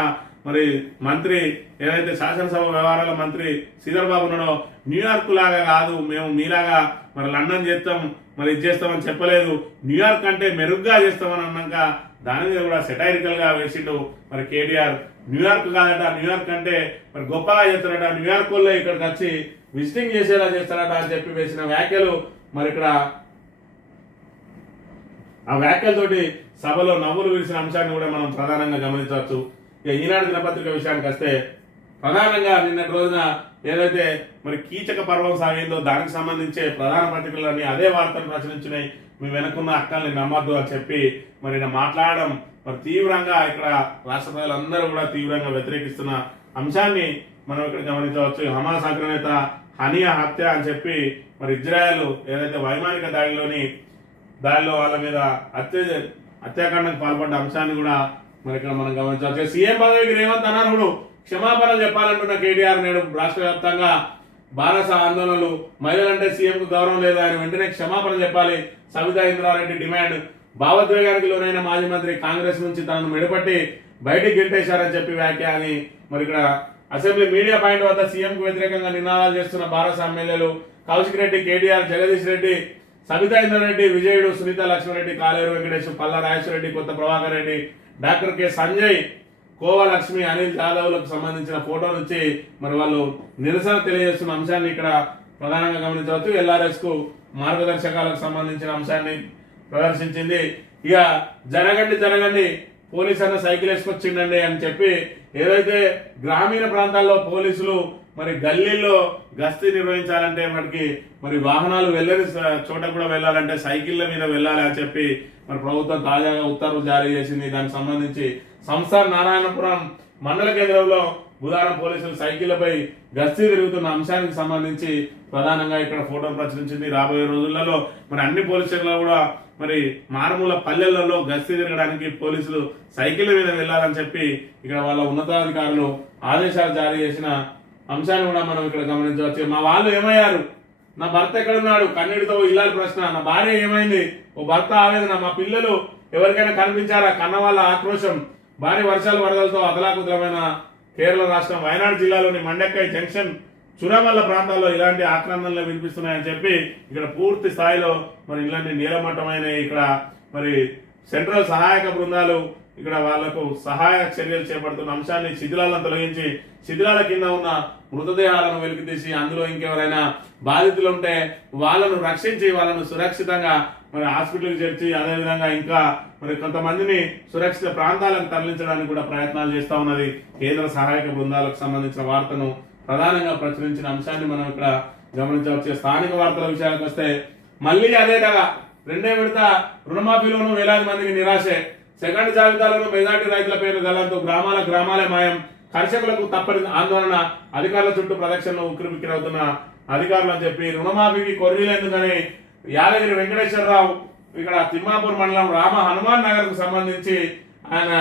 మరి మంత్రి ఏదైతే శాసనసభ వ్యవహారాల మంత్రి శ్రీధర్ బాబు ఉన్నాడో, న్యూయార్క్ లాగా కాదు, మేము మీలాగా మరి లండన్ చేస్తాం మరి ఇది చేస్తామని చెప్పలేదు, న్యూయార్క్ అంటే మెరుగ్గా చేస్తామని అన్నాక దాని మీద కూడా సెటైరికల్ గా వేసిండు మరి కేటీఆర్. న్యూయార్క్ కాదట, న్యూయార్క్ అంటే మరి గొప్పగా చేస్తారట, న్యూయార్క్ లో ఇక్కడికి వచ్చి విజిటింగ్ చేసేలా చేస్తారట అని చెప్పి వేసిన వ్యాఖ్యలు మరి ఇక్కడ ఆ వ్యాఖ్యలతోటి సభలో నవ్వులు విరిసిన అంశాన్ని కూడా మనం ప్రధానంగా గమనించవచ్చు. ఇక ఈనాడు దినపత్రిక విషయానికి వస్తే ప్రధానంగా నిన్నటి రోజున ఏదైతే మరి కీచక పర్వం సాగిందో దానికి సంబంధించే ప్రధాన పత్రికలన్నీ అదే వార్తను ప్రచురించినాయి. మీ వెనుకున్న అక్కల్ని నమ్మద్దు అని చెప్పి మరి మాట్లాడడం మరి తీవ్రంగా ఇక్కడ రాష్ట్ర ప్రజలందరూ కూడా తీవ్రంగా వ్యతిరేకిస్తున్న అంశాన్ని మనం ఇక్కడ గమనించవచ్చు. హమాస్ అగ్రనేత హనియా హత్య అని చెప్పి మరి ఇజ్రాయెల్ ఏదైతే వైమానిక దాడిలో వాళ్ళ మీద హత్యాకాండకు పాల్పడ్డ అంశాన్ని కూడా మరి ఇక్కడ మనం గమనించవచ్చు. సీఎం పదవికి రేవంత్ అనర్హుడు, క్షమాపణలు చెప్పాలంటున్న కేటీఆర్. నేడు రాష్ట్ర వ్యాప్తంగా బారస ఆందోళనలు, మహిళలంటే సీఎం కు గౌరవం లేదు, ఆయన వెంటనే క్షమాపణ చెప్పాలి, సబితా ఇంద్రారెడ్డి డిమాండ్. భావోద్వేగానికి లోనైన మాజీ మంత్రి కాంగ్రెస్ నుంచి తనను మెడపట్టి బయటికి గెంటేశారని చెప్పి వ్యాఖ్య అని మరి ఇక్కడ అసెంబ్లీ మీడియా పాయింట్ వద్ద సీఎం కు వ్యతిరేకంగా నినాదాలు చేస్తున్న బారస ఎమ్మెల్యేలు కౌశిక్ రెడ్డి, కేటీఆర్, జగదీష్ రెడ్డి, సబితా ఇంద్రారెడ్డి, విజయుడు, సునీత లక్ష్మణరెడ్డి, కాలేరు వెంకటేష్, పల్లా రాజేశ్వర రెడ్డి, కొత్త ప్రభాకర్ రెడ్డి, డాక్టర్ కె సంజయ్, కోవలక్ష్మి, అనిల్ జాదవ్లకు సంబంధించిన ఫోటో నుంచి మరి వాళ్ళు నిరసన తెలియజేస్తున్న అంశాన్ని ఇక్కడ ప్రధానంగా గమనించవచ్చు. ఎల్ఆర్ఎస్ కు మార్గదర్శకాలకు సంబంధించిన అంశాన్ని ప్రదర్శించింది. ఇక జరగండి పోలీసు అన్న సైకిల్ వేసుకొచ్చిండండి అని చెప్పి ఏదైతే గ్రామీణ ప్రాంతాల్లో పోలీసులు మరి గల్లీల్లో గస్తీ నిర్వహించాలంటే మనకి మరి వాహనాలు వెళ్ళని చోట కూడా వెళ్ళాలంటే సైకిళ్ల మీద వెళ్ళాలి అని చెప్పి మరి ప్రభుత్వం తాజాగా ఉత్తర్వులు జారీ చేసింది. దానికి సంబంధించి సంస్థ నారాయణపురం మండల కేంద్రంలో బుధవారం పోలీసులు సైకిళ్లపై గస్తీ తిరుగుతున్న అంశానికి సంబంధించి ప్రధానంగా ఇక్కడ ఫోటోలు ప్రచురించింది. రాబోయే రోజులలో మరి అన్ని పోలీస్ స్టేషన్లో కూడా మరి మారుమూల పల్లెలలో గస్తీ తిరగడానికి పోలీసులు సైకిళ్ల మీద వెళ్లాలని చెప్పి ఇక్కడ వాళ్ళ ఉన్నతాధికారులు ఆదేశాలు జారీ చేసిన అంశాన్ని కూడా మనం ఇక్కడ గమనించవచ్చు. మా వాళ్ళు ఏమయ్యారు, నా భర్త ఎక్కడున్నాడు, కన్నీటితో ఇల్లాలి ప్రశ్న, నా భార్య ఏమైంది, ఓ భర్త ఆవేదన, మా పిల్లలు ఎవరికైనా కనిపించారా, కన్న వాళ్ళ ఆక్రోశం. భారీ వర్షాలు వరదలతో అతలాకుతలమైన కేరళ రాష్ట్రం వయనాడు జిల్లాలోని మండక్కై జంక్షన్ చురామల్ల ప్రాంతాల్లో ఇలాంటి ఆక్రమణలు వినిపిస్తున్నాయని చెప్పి ఇక్కడ పూర్తి స్థాయిలో మరి ఇలాంటి నీలమట్టమైన ఇక్కడ మరి సెంట్రల్ సహాయక బృందాలు ఇక్కడ వాళ్లకు సహాయ చర్యలు చేపడుతున్న అంశాన్ని శిథిలాలను తొలగించి శిథిలాల కింద ఉన్న మృతదేహాలను వెలికితీసి అందులో ఇంకెవరైనా బాధితులు ఉంటే వాళ్ళను రక్షించి వాళ్ళను సురక్షితంగా మరి హాస్పిటల్కి చేర్చి అదేవిధంగా ఇంకా మరి కొంతమందిని సురక్షిత ప్రాంతాలకు తరలించడానికి కూడా ప్రయత్నాలు చేస్తా ఉన్నది కేంద్ర సహాయక బృందాలకు సంబంధించిన వార్తను ప్రధానంగా ప్రచురించిన అంశాన్ని మనం ఇక్కడ గమనించవచ్చు. స్థానిక వార్తల విషయానికి వస్తే మళ్ళీ అదేటగా రెండే విడత రుణమాఫీలోనూ వేలాది మందికి నిరాశే. సెకండ్ జాబితాలోనూ మెజార్టీ రైతుల పేర్లు గల్లంతు గ్రామాలే మాయం. కర్షకులకు తప్పని ఆందోళన అధికారుల చుట్టూ ప్రదక్షిణలు ఉక్కిరిబిక్కిరవుతున్న అధికారులు అని చెప్పి రుణమాఫీకి కొర్రీలేందుకని యాదగిరి వెంకటేశ్వరరావు ఇక్కడ తిమ్మాపూర్ మండలం రామ హనుమాన్ నగర్ కు సంబంధించి ఆయన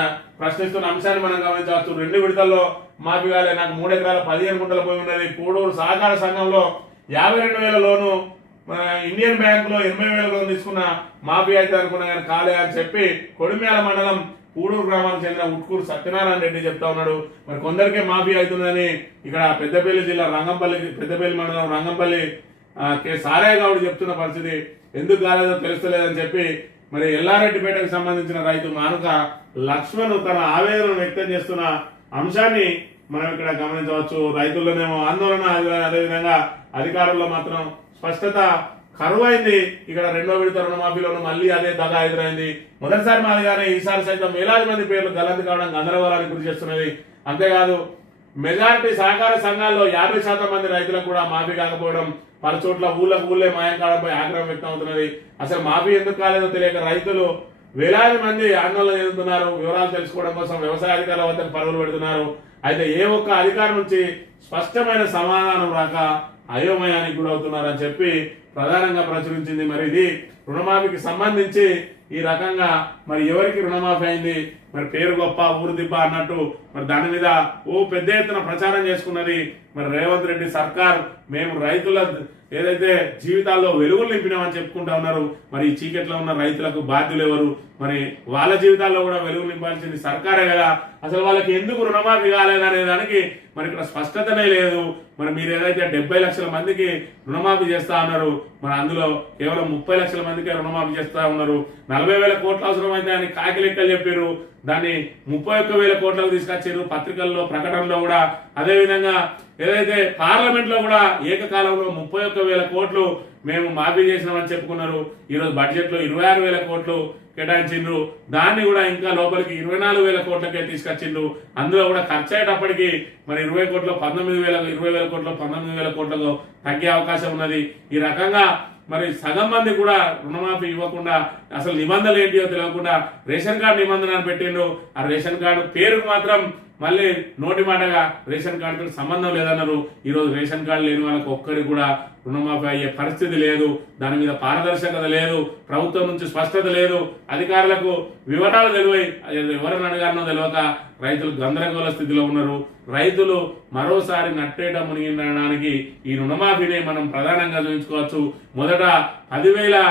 ప్రశ్నిస్తున్న అంశాన్ని మనం గమనించవచ్చు. 2 విడతల్లో మాఫీ కాలే, నాకు 3 ఎకరాల 15 గుంటల పోయి ఉన్నది. పూడూరు సహకార సంఘంలో 52,000 లోను, ఇండియన్ బ్యాంక్ లో 80,000 లోన్ తీసుకున్న మాఫీ అయితే అనుకున్నా కానీ కాలే అని చెప్పి కొడిమ్యాల మండలం పూడూరు గ్రామానికి చెందిన ఉట్కూరు సత్యనారాయణ రెడ్డి చెప్తా ఉన్నాడు. మరి కొందరికే మాఫీ అవుతుందని ఇక్కడ పెద్దపల్లి జిల్లా పెద్దపల్లి మండలం రంగంపల్లి కె సారయ్య గౌడ్ చెప్తున్న పరిస్థితి. ఎందుకు కాలేదో తెలుస్తలేదని చెప్పి మరి ఎల్లారెడ్డిపేటకు సంబంధించిన రైతు మానుక లక్ష్మణ్ తన ఆవేదనను వ్యక్తం చేస్తున్న అంశాన్ని మనం ఇక్కడ గమనించవచ్చు. రైతుల్లోనేమో ఆందోళన, అదేవిధంగా అధికారుల్లో మాత్రం స్పష్టత కరువైంది. ఇక్కడ 2వ విడత రుణమాఫీలోనూ మళ్ళీ అదే దగా ఎదురైంది. మొదటిసారి మాదిరిగానే ఈసారి సైతం వేలాది మంది పేర్లు గల్లంతు కావడం గందరగోళానికి గురి చేస్తున్నది. అంతేకాదు మెజారిటీ సహకార సంఘాల్లో 50% మంది రైతులకు కూడా మాఫీ కాకపోవడం, పలు చోట్ల ఊళ్ళే మాయం కావడంపై ఆగ్రహం వ్యక్తం అవుతున్నది. అసలు మాఫీ ఎందుకు కాలేదో తెలియక రైతులు వేలాది మంది ఆందోళన చెందుతున్నారు. వివరాలు తెలుసుకోవడం కోసం వ్యవసాయ అధికారుల వద్దకు పరుగులు పెడుతున్నారు. అయితే ఏ ఒక్క అధికారి నుంచి స్పష్టమైన సమాధానం రాక అయోమయానికి గురవుతున్నారని చెప్పి ప్రధానంగా ప్రచురించింది. మరి ఇది రుణమాఫీకి సంబంధించి ఈ రకంగా మరి ఎవరికి రుణమాఫీ అయింది, మరి పేరు గొప్ప ఊరు దిబ్బ అన్నట్టు మరి దాని మీద పెద్ద ఎత్తున ప్రచారం చేసుకున్నది మరి రేవంత్ రెడ్డి సర్కార్. మేము రైతుల ఏదైతే జీవితాల్లో వెలుగులు నింపినామని చెప్పుకుంటా ఉన్నారు. మరి ఈ చీకట్లో ఉన్న రైతులకు బాధ్యులు ఎవరు? మరి వాళ్ళ జీవితాల్లో కూడా వెలుగు నింపాల్సింది సర్కారే కదా. అసలు వాళ్ళకి ఎందుకు రుణమాఫీ కాలేదనే దానికి మరి ఇక్కడ స్పష్టతనే లేదు. మరి మీరు ఏదైతే 70 లక్షల మందికి రుణమాఫీ చేస్తా ఉన్నారు, మరి అందులో కేవలం 30 లక్షల మందికే రుణమాఫీ చేస్తా ఉన్నారు. 40,000 కోట్లు అవసరమైతే అని కాకి లెక్కలు చెప్పారు. దాన్ని 31,000 కోట్లకు తీసుకొచ్చారు. పత్రికల్లో ప్రకటనలో కూడా అదేవిధంగా ఏదైతే పార్లమెంట్ లో కూడా ఏకకాలంలో 31,000 కోట్లు మేము మాఫీ చేసినామని చెప్పుకున్నారు. ఈరోజు బడ్జెట్ లో 26,000 కోట్లు కేటాయించిండ్రు. దాన్ని కూడా ఇంకా లోపలికి 24,000 కోట్లకే తీసుకొచ్చిండ్రు. అందులో కూడా ఖర్చు అయ్యేటప్పటికి మరి 20 కోట్లు 20,000 కోట్లు 19,000 కోట్లకు తగ్గే అవకాశం ఉన్నది. ఈ రకంగా మరి సగం మంది కూడా రుణమాఫీ ఇవ్వకుండా అసలు నిబంధనలు ఏంటియో తెలియకుండా రేషన్ కార్డు నిబంధనలు పెట్టిండ్రు. ఆ రేషన్ కార్డు పేరుకు మాత్రం మళ్ళీ నోటి మాటగా రేషన్ కార్డుతో సంబంధం లేదన్నారు. ఈరోజు రేషన్ కార్డు లేని వాళ్ళకి ఒక్కరికి కూడా రుణమాఫీ అయ్యే పరిస్థితి లేదు. దాని మీద పారదర్శకత లేదు. ప్రభుత్వం నుంచి స్పష్టత లేదు. అధికారులకు వివరాలు తెలివై ఎవరిని అడగాలనో తెలియక రైతులు గందరగోళ స్థితిలో ఉన్నారు. రైతులు మరోసారి నట్టేట మునిగినడానికి ఈ రుణమాఫీని మనం ప్రధానంగా చూపించుకోవచ్చు. మొదట 10,000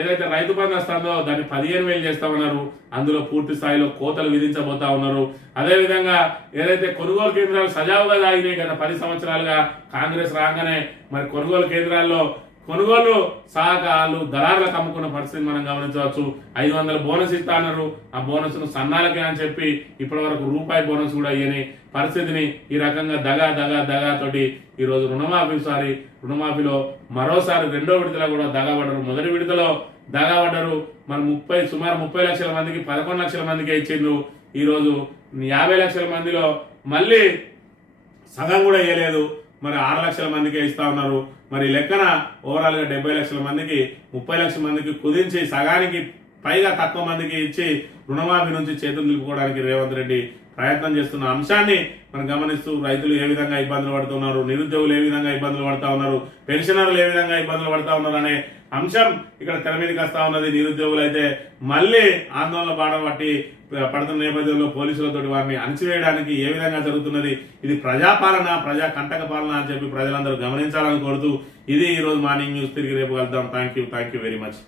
ఏదైతే రైతు బంధు వస్తుందో దాన్ని 15,000 చేస్తా ఉన్నారు. అందులో పూర్తి స్థాయిలో కోతలు విధించబోతా ఉన్నారు. అదేవిధంగా ఏదైతే కొనుగోలు కేంద్రాలు సజావుగా సాగినాయి గత 10 సంవత్సరాలుగా కాంగ్రెస్ రాగానే మరి కొనుగోలు కేంద్రాల్లో కొనుగోలు సహకారులు దళారులకు అమ్ముకున్న పరిస్థితి మనం గమనించవచ్చు. 500 బోనస్ ఇస్తా అన్నారు. ఆ బోనస్ ను సన్నాలకే అని చెప్పి ఇప్పటి వరకు రూపాయి బోనస్ కూడా ఇయ్యని పరిస్థితిని ఈ రకంగా దగా తోటి ఈరోజు రుణమాఫీలో మరోసారి 2వ విడతలో కూడా దగాబడ్డారు. మొదటి విడతలో దగాబడ్డారు. మరి సుమారు 30 లక్షల మందికి 11 లక్షల మందికి ఇచ్చిండ్రు. ఈరోజు 50 లక్షల మందిలో మళ్ళీ సగం కూడా ఇవ్వలేదు. మరి 6 లక్షల మందికే ఇస్తా ఉన్నారు. మరి లెక్కన ఓవరాల్ గా 70 లక్షల మందికి 30 లక్షల మందికి కుదించి సగానికి పైగా తక్కువ మందికి ఇచ్చి రుణమాఫీ నుంచి చేతులు నిలుపుకోవడానికి రేవంత్ రెడ్డి ప్రయత్నం చేస్తున్న అంశాన్ని మనం గమనిస్తూ రైతులు ఏ విధంగా ఇబ్బందులు పడుతున్నారు, నిరుద్యోగులు ఏ విధంగా ఇబ్బందులు పడతా ఉన్నారు, పెన్షనర్లు ఏ విధంగా ఇబ్బందులు పడతా ఉన్నారు అనే అంశం ఇక్కడ తెర మీదకి వస్తా ఉన్నది. నిరుద్యోగులు అయితే మళ్ళీ ఆందోళన పడుతున్న నేపథ్యంలో పోలీసులతో వారిని అణచివేయడానికి ఏ విధంగా జరుగుతున్నది, ఇది ప్రజాపాలన ప్రజా కంటక పాలన అని చెప్పి ప్రజలందరూ గమనించాలని కోరుతూ ఇది ఈ రోజు మార్నింగ్ న్యూస్. తిరిగి రేపు కలుద్దాం. Thank you very much.